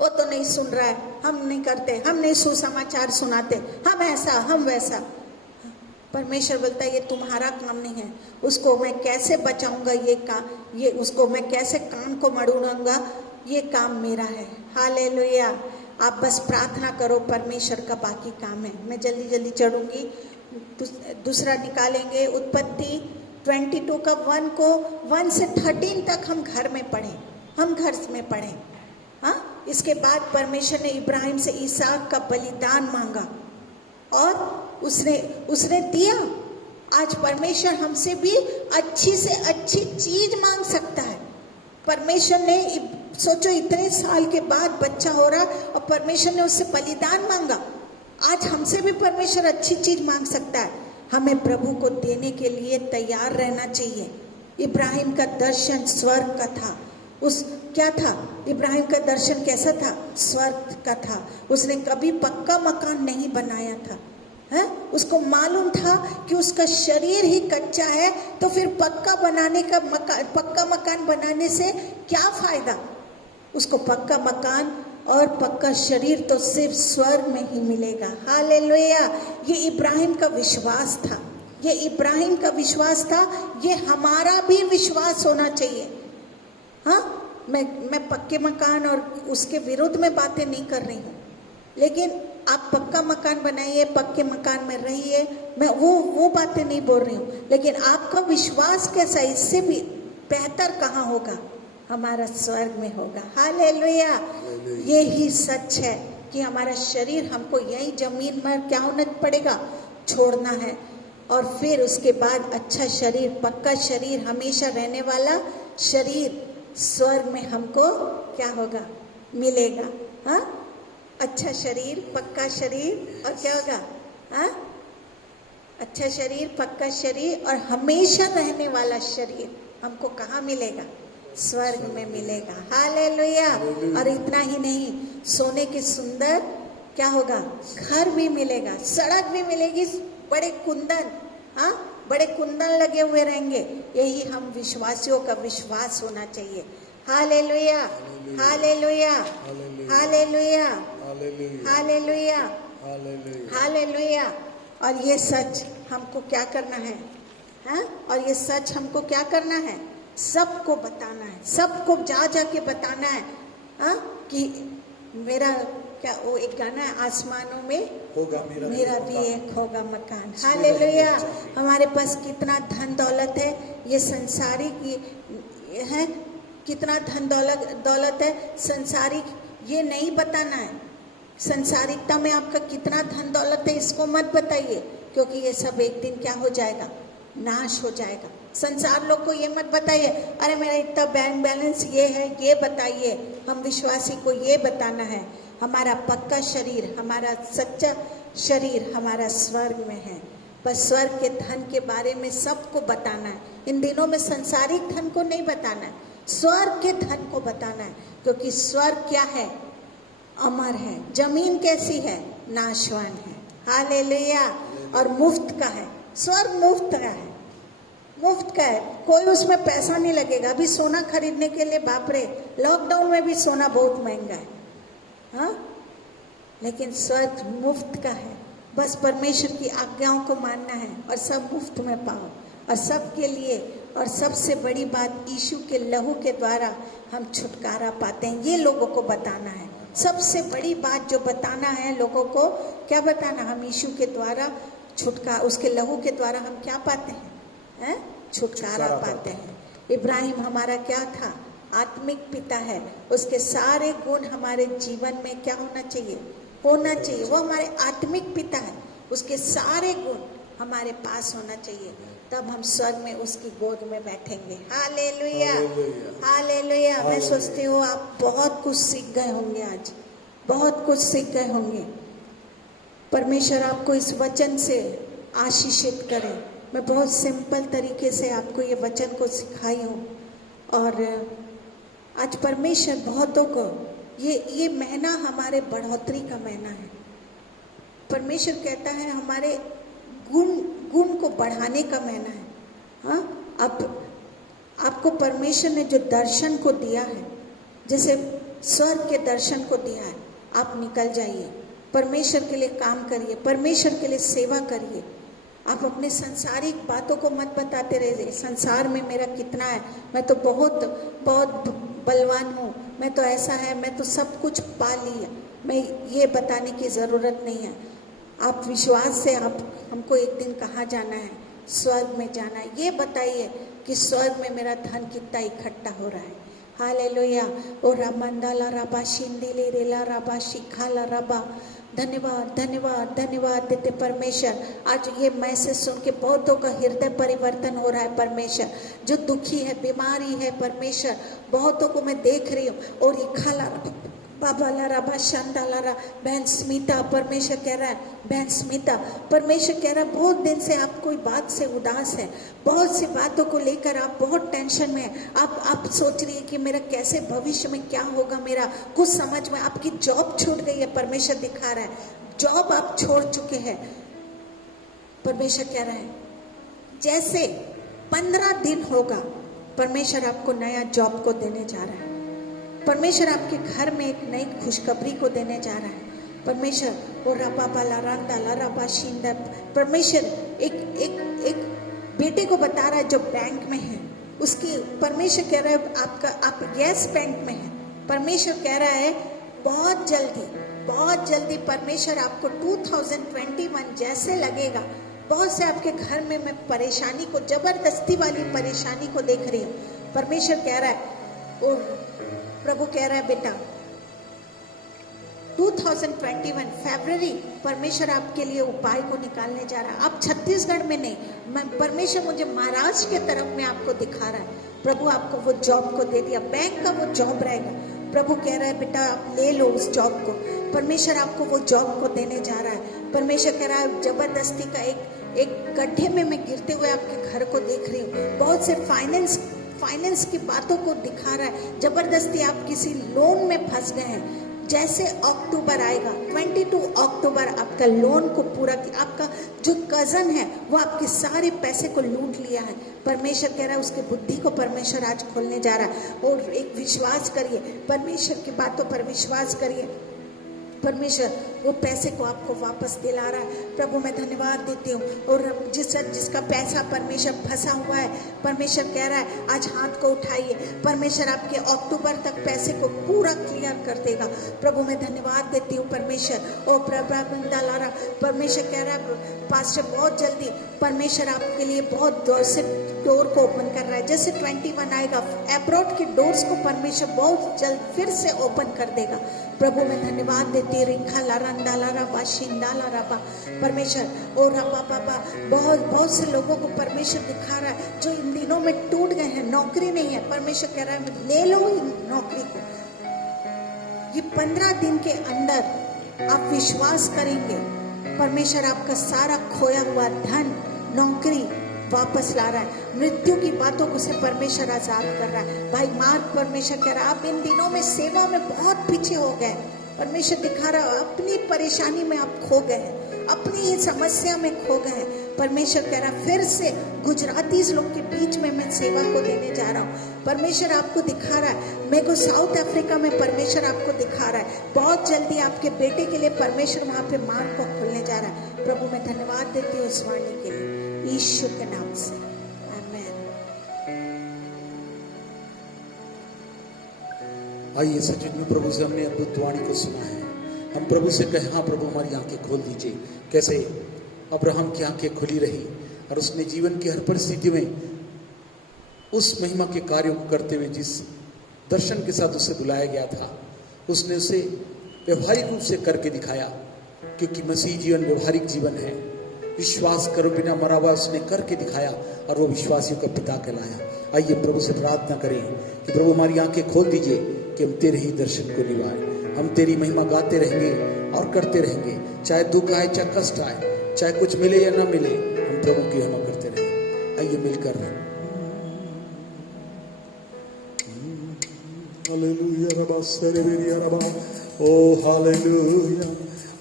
वो तो नहीं सुन रहा है, हम नहीं करते, हम नहीं सुसमाचार सुनाते, हम ऐसा हम वैसा। परमेश्वर बोलता है ये तुम्हारा काम नहीं है, उसको मैं कैसे बचाऊंगा, ये उसको मैं कैसे कान को मरोड़ूंगा, ये काम मेरा है। हालेलुया। आप बस प्रार्थना करो, परमेश्वर का बाकी काम है। मैं जल्दी जल्दी चढ़ूंगी। दूसरा निकालेंगे उत्पत्ति 22 का 1 से 13 तक हम घर में पढ़ें। हाँ, इसके बाद परमेश्वर ने इब्राहिम से इसहाक का बलिदान मांगा और उसने दिया। आज परमेश्वर हमसे भी अच्छी से अच्छी चीज मांग सकता है। परमेश्वर ने सोचो इतने साल के बाद बच्चा हो रहा और परमेश्वर ने उससे बलिदान मांगा। आज हमसे भी परमेश्वर अच्छी चीज मांग सकता है। हमें प्रभु को देने के लिए तैयार रहना चाहिए। इब्राहिम का दर्शन स्वर्ग का था। क्या था इब्राहिम का दर्शन? कैसा था? स्वर्ग का था। उसने कभी पक्का मकान नहीं बनाया था, है? उसको मालूम था कि उसका शरीर ही कच्चा है, तो फिर पक्का मकान बनाने से क्या फायदा? उसको पक्का मकान और पक्का शरीर तो सिर्फ स्वर्ग में ही मिलेगा। हालेलुया। ये इब्राहिम का विश्वास था। ये हमारा भी विश्वास होना चाहिए। हाँ, मैं पक्के मकान और उसके विरुद्ध में बातें नहीं कर रही हूँ, लेकिन आप पक्का मकान बनाइए, पक्के मकान में रहिए, मैं वो बातें नहीं बोल रही हूँ। लेकिन आपका विश्वास कैसा, इससे भी बेहतर कहाँ होगा? हमारा स्वर्ग में होगा। हालेलुया। ये ही सच है कि हमारा शरीर हमको यही जमीन में क्या होना पड़ेगा? छोड़ना है, और फिर उसके बाद अच्छा शरीर, पक्का शरीर, हमेशा रहने वाला शरीर स्वर्ग में हमको क्या होगा? मिलेगा। हाँ, अच्छा शरीर, पक्का शरीर, और क्या होगा? हाँ, अच्छा शरीर, पक्का शरीर और हमेशा रहने वाला शरीर हमको कहाँ मिलेगा? स्वर्ग में मिलेगा। हालेलुया। और इतना ही नहीं, सोने के सुंदर क्या होगा? घर भी मिलेगा, सड़क भी मिलेगी, बड़े कुंदन, हाँ, बड़े कुंदन लगे हुए रहेंगे। यही हम विश्वासियों का विश्वास होना चाहिए। Hallelujah, hallelujah, hallelujah, hallelujah, hallelujah. और ये सच हमको क्या करना है? हाँ, और ये सच हमको क्या करना है? सबको बताना है, सबको जा के बताना है। हाँ, कि मेरा क्या, वो एक गाना है, आसमानों में होगा मेरा भी एक होगा मकान। हालेलुया। हमारे पास कितना धन दौलत है, ये संसारिक है, कितना धन दौलत है संसारिक, ये नहीं बताना है। संसारिकता में आपका कितना धन दौलत है इसको मत बताइए, क्योंकि ये सब एक दिन क्या हो जाएगा? नाश हो जाएगा। संसार लोग को ये मत बताइए, अरे मेरा इतना बैंक बैलेंस ये है, ये बताइए। हम विश्वासी को ये बताना है, हमारा पक्का शरीर, हमारा सच्चा शरीर हमारा स्वर्ग में है। बस स्वर्ग के धन के बारे में सबको बताना है। इन दिनों में संसारिक धन को नहीं बताना है, स्वर्ग के धन को बताना है, क्योंकि स्वर्ग क्या है? अमर है। जमीन कैसी है? नाशवान है। हालेलुया। और मुफ्त का है, स्वर्ग मुफ्त का है, मुफ्त का है, कोई उसमें पैसा नहीं लगेगा। अभी सोना खरीदने के लिए बाप रे, लॉकडाउन में भी सोना बहुत महंगा है, हाँ, लेकिन स्वर्ग मुफ्त का है। बस परमेश्वर की आज्ञाओं को मानना है और सब मुफ्त में पाओ। और सबके लिए, और सबसे बड़ी बात, यीशु के लहू के द्वारा हम छुटकारा पाते हैं, ये लोगों को बताना है। सबसे बड़ी बात जो बताना है लोगों को, क्या बताना? हम यीशु के द्वारा उसके लहू के द्वारा हम क्या पाते हैं? छुटकारा पाते हैं। इब्राहिम हमारा क्या था? आत्मिक पिता है। उसके सारे गुण हमारे जीवन में क्या होना चाहिए? होना चाहिए। वो हमारे आत्मिक पिता है, उसके सारे गुण हमारे पास होना चाहिए, तब हम स्वर्ग में उसकी गोद में बैठेंगे। Hallelujah, hallelujah. मैं सोचती हूँ आप बहुत कुछ सीख गए होंगे, आज बहुत कुछ सीख गए होंगे। परमेश्वर आपको इस वचन से आशीषित करे। मैं बहुत सिंपल तरीके से आपको ये वचन को सिखाई हूँ, और आज परमेश्वर बहुतों को ये महीना हमारे बढ़ोतरी का महीना है। परमेश्वर कहता है हमारे गुण को बढ़ाने का महीना है। हाँ, आपको परमेश्वर ने जो दर्शन को दिया है, जैसे स्वर्ग के दर्शन को दिया है, आप निकल जाइए, परमेश्वर के लिए काम करिए, परमेश्वर के लिए सेवा करिए। आप अपने सांसारिक बातों को मत बताते रहिए, संसार में मेरा कितना है, मैं तो बहुत बहुत बलवान हूँ, मैं तो ऐसा है, मैं तो सब कुछ पा लिया। मैं ये बताने की ज़रूरत नहीं है। आप विश्वास से आप हमको एक दिन कहाँ जाना है, स्वर्ग में जाना है, ये बताइए कि स्वर्ग में मेरा धन कितना इकट्ठा हो रहा है। हालेलुया। ओ रामंदाला राबा शिंदिले रेला राबा शिखाला राबा। धन्यवाद धन्यवाद धन्यवाद देते परमेश्वर। आज ये मैसेज सुन के बहुतों का हृदय परिवर्तन हो रहा है परमेश्वर। जो दुखी है, बीमारी है परमेश्वर, बहुतों को मैं देख रही हूँ। और इखाला बाबा लारा शांता लारा, बहन स्मिता, परमेश्वर कह रहा है, बहन स्मिता, परमेश्वर कह रहा है बहुत दिन से आप कोई बात से उदास है, बहुत सी बातों को लेकर आप बहुत टेंशन में है। आप सोच रही है कि मेरा कैसे भविष्य में क्या होगा, मेरा कुछ समझ में, आपकी जॉब छूट गई है, परमेश्वर दिखा रहा है, जॉब आप छोड़ चुके हैं। परमेश्वर कह रहा है जैसे 15 दिन होगा, परमेश्वर आपको नया जॉब को देने जा रहा है। परमेश्वर आपके घर में एक नई खुशखबरी को देने जा रहा है। परमेश्वर वो रबा बाला रांदा लाराबा शिंदा, परमेश्वर एक बेटे को बता रहा है जो बैंक में है, उसकी परमेश्वर कह रहा है आप यस बैंक में है। परमेश्वर कह रहा है बहुत जल्दी परमेश्वर आपको 2021 जैसे लगेगा, बहुत से आपके घर में मैं परेशानी को, जबरदस्ती वाली परेशानी को देख रही हूँ। परमेश्वर कह रहा है और प्रभु कह रहा है बेटा 2021 फरवरी परमेश्वर आपके लिए उपाय को निकालने जा रहा है। आप छत्तीसगढ़ में नहीं, परमेश्वर मुझे महाराष्ट्र के तरफ में आपको दिखा रहा है। प्रभु आपको वो जॉब को दे दिया, बैंक का वो जॉब रहेगा। प्रभु कह रहा है बेटा आप ले लो उस जॉब को, परमेश्वर आपको वो जॉब को देने जा रहा है। परमेश्वर कह रहा है जबरदस्ती का एक गड्ढे में मैं गिरते हुए आपके घर को देख रही हूँ। बहुत से फाइनेंस की बातों को दिखा रहा है, जबरदस्ती आप किसी लोन में फंस गए हैं। जैसे अक्टूबर आएगा, 22 अक्टूबर आपका लोन को पूरा, आपका जो कजन है वो आपके सारे पैसे को लूट लिया है। परमेश्वर कह रहा है उसकी बुद्धि को परमेश्वर आज खोलने जा रहा है। और एक विश्वास करिए, परमेश्वर की बातों पर विश्वास करिए, परमेश्वर वो पैसे को आपको वापस दिला रहा है। प्रभु मैं धन्यवाद देती हूँ। और जिसका पैसा परमेश्वर फंसा हुआ है, परमेश्वर कह रहा है आज हाथ को उठाइए, परमेश्वर आपके अक्टूबर तक पैसे को पूरा क्लियर कर देगा। प्रभु मैं धन्यवाद देती हूँ परमेश्वर। और प्रभु परमेश्वर कह रहा है पास्टर बहुत जल्दी परमेश्वर आपके लिए बहुत जोर से डोर को ओपन कर रहा है। जैसे 21 आएगा, अब्रॉड के डोर्स को परमेश्वर बहुत जल्द फिर से ओपन कर देगा। प्रभु मैं धन्यवाद देती रिखा लारंदा लाराबा शिंदा लाराबा। परमेश्वर और रबा बाबा बहुत से लोगों को परमेश्वर दिखा रहा है जो इन दिनों में टूट गए हैं, नौकरी नहीं है। परमेश्वर कह रहा है ले लो इन नौकरी को। ये 15 दिन के अंदर आप विश्वास करेंगे, परमेश्वर आपका सारा खोया हुआ धन, नौकरी वापस ला रहा है। मृत्यु की बातों को से परमेश्वर आजाद कर रहा है। भाई मार्क परमेश्वर कह रहा है आप इन दिनों में सेवा में बहुत पीछे हो गए। परमेश्वर दिखा रहा है अपनी परेशानी में आप खो गए हैं, अपनी ही समस्या में खो गए हैं। परमेश्वर कह रहा है फिर से गुजराती लोग के बीच में मैं सेवा को देने जा रहा हूँ। परमेश्वर आपको दिखा रहा है, मेरे को साउथ अफ्रीका में परमेश्वर आपको दिखा रहा है। बहुत जल्दी आपके बेटे के लिए परमेश्वर वहाँ पे मार्ग को खोलने जा रहा है। प्रभु मैं धन्यवाद देती हूँ इस वाणी के लिए, यीशु के नाम से, आमीन। आइए सचिन में प्रभु से हमने अद्भुत वाणी को सुना है, हम प्रभु से कहें हाँ प्रभु हमारी आंखें खोल दीजिए। कैसे अब्राहम की आंखें खुली रही और उसने जीवन की हर परिस्थिति में उस महिमा के कार्यों को करते हुए जिस दर्शन के साथ उसे बुलाया गया था, उसने उसे व्यवहारिक रूप से करके दिखाया, क्योंकि मसीह जीवन व्यवहारिक जीवन है। विश्वास करो बिना मरा हुआ उसने करके दिखाया और वो विश्वासियों का पिता कहलाया। आइए प्रभु से प्रार्थना करें कि प्रभु हमारी आंखें खोल दीजिए कि हम तेरे ही दर्शन को निभाएं। हम तेरी महिमा गाते रहेंगे और करते रहेंगे, चाहे दुख आए चाहे कष्ट आए, चाहे कुछ मिले या ना मिले, हम प्रभु की महिमा करते रहेंगे। आइए मिलकर हालेलुया रबा सेरेबेरिया रबा ओ हालेलुया।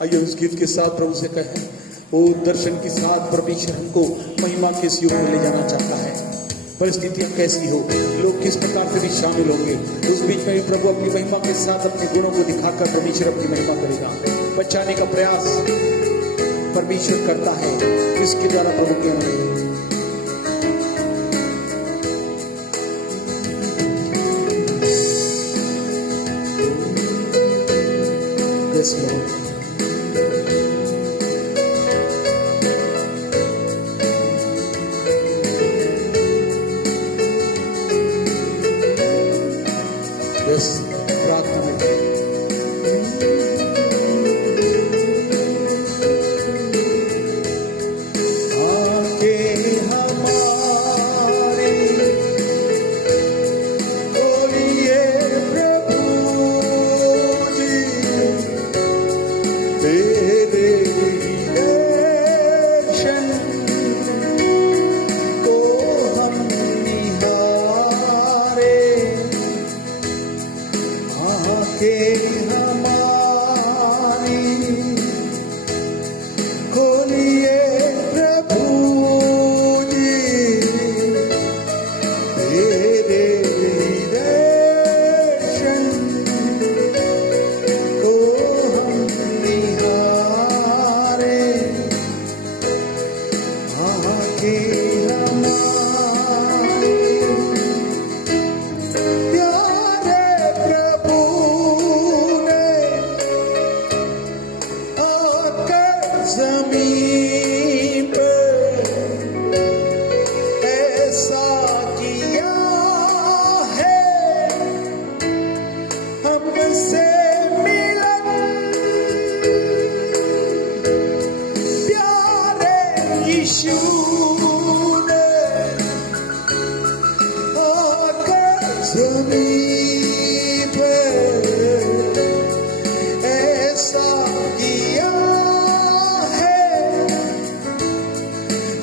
आइए उस गीत के साथ प्रभु से कहें वो दर्शन के साथ परमेश्वर हमको महिमा के इस युग में ले जाना चाहता है। परिस्थितियां कैसी हो, लोग किस प्रकार से भी शामिल होंगे, उस बीच में भी प्रभु अपनी महिमा के साथ अपने गुणों को दिखाकर परमेश्वर अपनी महिमा करेगा। बचाने का प्रयास परमेश्वर करता है, इसके द्वारा प्रभु के Yes, Lord. Yes, प्रार्थना में आके हमारे बोलिए प्रभु जी, तेरे दर्शन को हम निहारे। आके हमारी खोलिए प्रभु जी, तेरे दर्शन को हम निहारे। आके हमारे प्यारे प्रभु ने आकर ज़मीन पे ऐसा किया है, हमसे मिलन प्यारे यीशु ने आकर ज़मीन पे ऐसा किया है,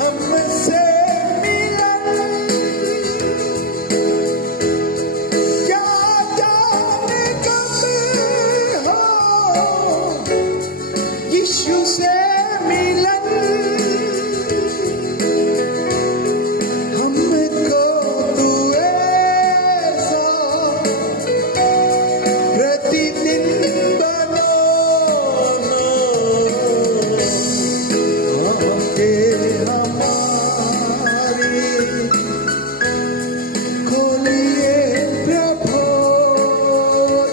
हमसे मिलन क्या जाने कब हो यीशु से मिलन। हमको तू ऐसा प्रतिदिन बनाना। आके हमारी खोलिए प्रभु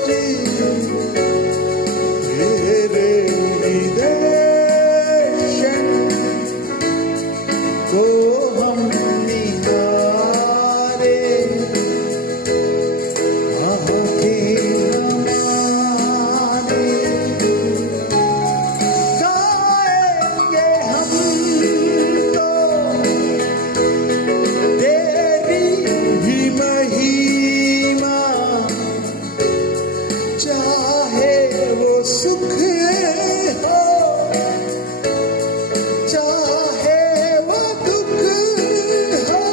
जी, तेरे दर्शन को हम निहारे। आके हमारे गाएंगे हम तो तेरी ही महिमा, चाहे वो सुख हो चाहे वो दुख हो।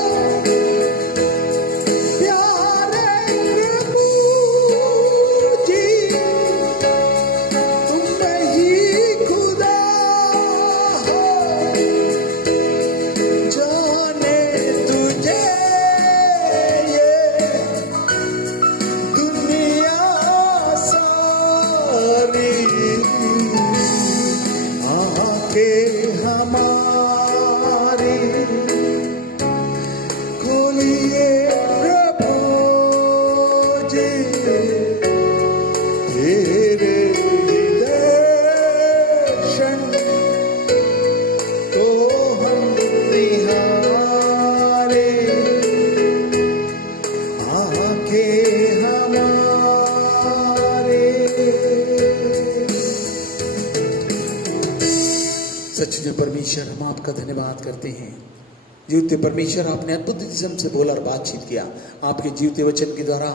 प्यारे प्रभु जी, तुम ही खुदा हो, जाने तुझे ये दुनिया सारी। आके हमारी खोलिए प्रभु जी, तेरे दर्शन को हम निहारे। आके हमारे सच में परमेश्वर, हम आपका धन्यवाद करते हैं। जीवते परमेश्वर, आपने अद्भुत किस्म से बोला और बातचीत किया। आपके जीवते वचन के द्वारा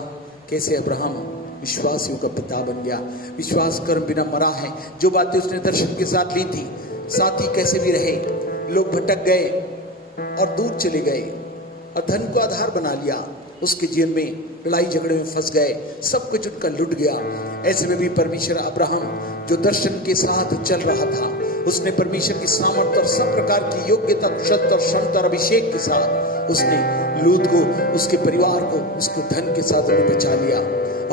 कैसे अब्राहम विश्वासियों का पिता बन गया, विश्वास कर बिना मरा है। जो बातें उसने दर्शन के साथ ली थी, साथ ही कैसे भी रहे, लोग भटक गए और दूर चले गए और धन को आधार बना लिया। उसके जीवन में लड़ाई झगड़े में फंस गए, सब कुछ उनका लुट गया। ऐसे में भी परमेश्वर अब्राहम जो दर्शन के साथ चल रहा था, उसने परमेश्वर की सामर्थ्य और सब प्रकार की योग्यता, कुशलता और क्षमता और अभिषेक के साथ उसने लूत को, उसके परिवार को, उसको धन के साथ उन्हें बचा लिया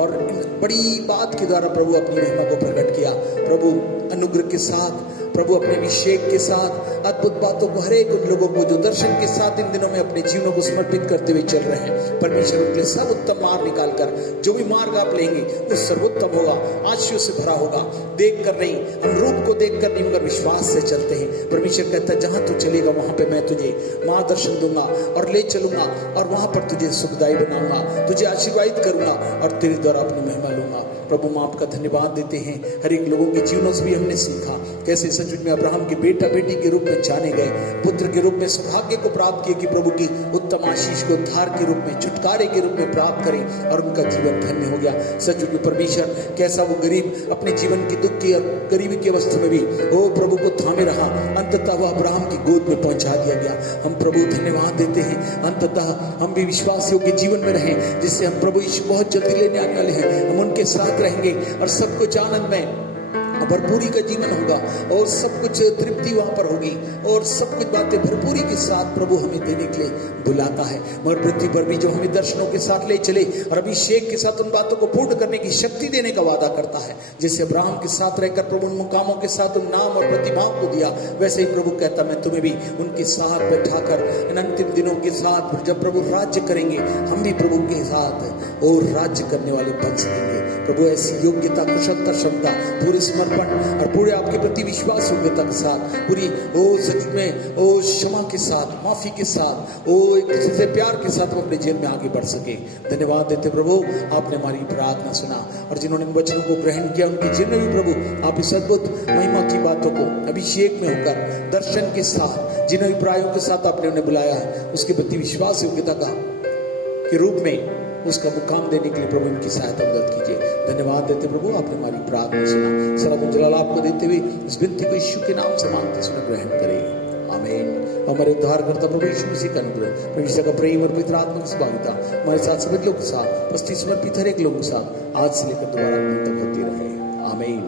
और इन बड़ी बात के द्वारा प्रभु अपनी महिमा को प्रकट किया। प्रभु अनुग्रह के साथ, प्रभु अपने अभिषेक के साथ अद्भुत बातों को हर एक उन लोगों को जो दर्शन के साथ इन दिनों में अपने जीवनों को समर्पित करते हुए चल रहे हैं, परमेश्वर उनके लिए सर्वोत्तम मार्ग निकालकर जो भी मार्ग आप लेंगे वो सर्वोत्तम होगा, आशीषों से भरा होगा। देख कर नहीं, हम रूप को देख कर नहीं मगर विश्वास से चलते हैं। परमेश्वर कहता है जहां तू चलेगा वहां पे मैं तुझे मार्गदर्शन दूंगा और ले चलूंगा और वहां पर तुझे सुखदायी बनाऊंगा, तुझे आशीर्वादित करूंगा और तेरे द्वारा अपनी महिमा लूंगा। प्रभु मां आपका धन्यवाद देते हैं। हर एक लोगों के जीवनों से भी हमने सीखा कैसे सचमुच में अब्राहम के बेटा बेटी के रूप में जाने गए, पुत्र के रूप में सौभाग्य को प्राप्त किए कि प्रभु की उत्तम आशीष को उद्धार के रूप में, छुटकारे के रूप में प्राप्त करें और उनका जीवन धन्य हो गया। सचमुच में परमेश्वर कैसा वो गरीब अपने जीवन की दुख की और गरीबी की अवस्था में भी वो प्रभु को थामे रहा, अंततः वह अब्राहम की गोद में पहुंचा दिया गया। हम प्रभु धन्यवाद देते हैं। अंततः हम भी विश्वासियों के जीवन में रहें जिससे हम प्रभु यीशु बहुत जल्दी लेने आने वाले हैं। हम उनके साथ रहेंगे और सब कुछ आनंद में भरपूरी का जीवन होगा और सब कुछ तृप्ति वहां पर होगी और सब कुछ बातें भरपूरी के साथ प्रभु हमें देने के लिए बुलाता है। मगर पृथ्वी पर भी जो हमें दर्शनों के साथ ले चले और अभिषेक के साथ उन बातों को पूर्ण करने की शक्ति देने का वादा करता है। जैसे अब्राहम के साथ रहकर प्रभु उन मुकामों के साथ उन नाम और प्रतिभाओं को दिया, वैसे ही प्रभु कहता मैं तुम्हें भी उनके साथ बैठाकर इन अंतिम दिनों के साथ जब प्रभु राज्य करेंगे हम भी प्रभु के साथ और राज्य करने वाले बन सकेंगे। प्रभु ऐसी योग्यता, कुशलता, क्षमता, पूरे समर्पण और पूरे आपके प्रति विश्वास योग्यता के साथ, पूरी सच में क्षमा के साथ, माफी के साथ, एक दूसरे से प्यार के साथ वो अपने जीवन में आगे बढ़ सके। धन्यवाद देते प्रभु, आपने हमारी प्रार्थना सुना और जिन्होंने इन वचनों को ग्रहण किया उनके जीवन में भी प्रभु आप इस अद्भुत महिमा की बातों को अभिषेक में होकर दर्शन के साथ, जिन अभिप्रायों के साथ आपने उन्हें बुलाया है उसके प्रति विश्वास योग्यता का के रूप में उसका मुकाम देने के लिए प्रभु इनकी सहायता मदद कीजिए। धन्यवाद देते प्रभु, आपने हमारी प्रार्थना सुना। सलाम जलाल आपको देते हुए इस विनती को यीशु के नाम से मांगते सुन ग्रहण करें। आमीन। हमारे उद्धारकर्ता प्रभु यीशु मसीह का अनुग्रह, परमेश्वर का प्रेम और पवित्र आत्मा की सहभागिता हमारे साथ सभी लोगों के साथ, उपस्थित समर्पित हर एक लोगों के साथ आज से लेकर दोबारा तक होती रहे। आमीन।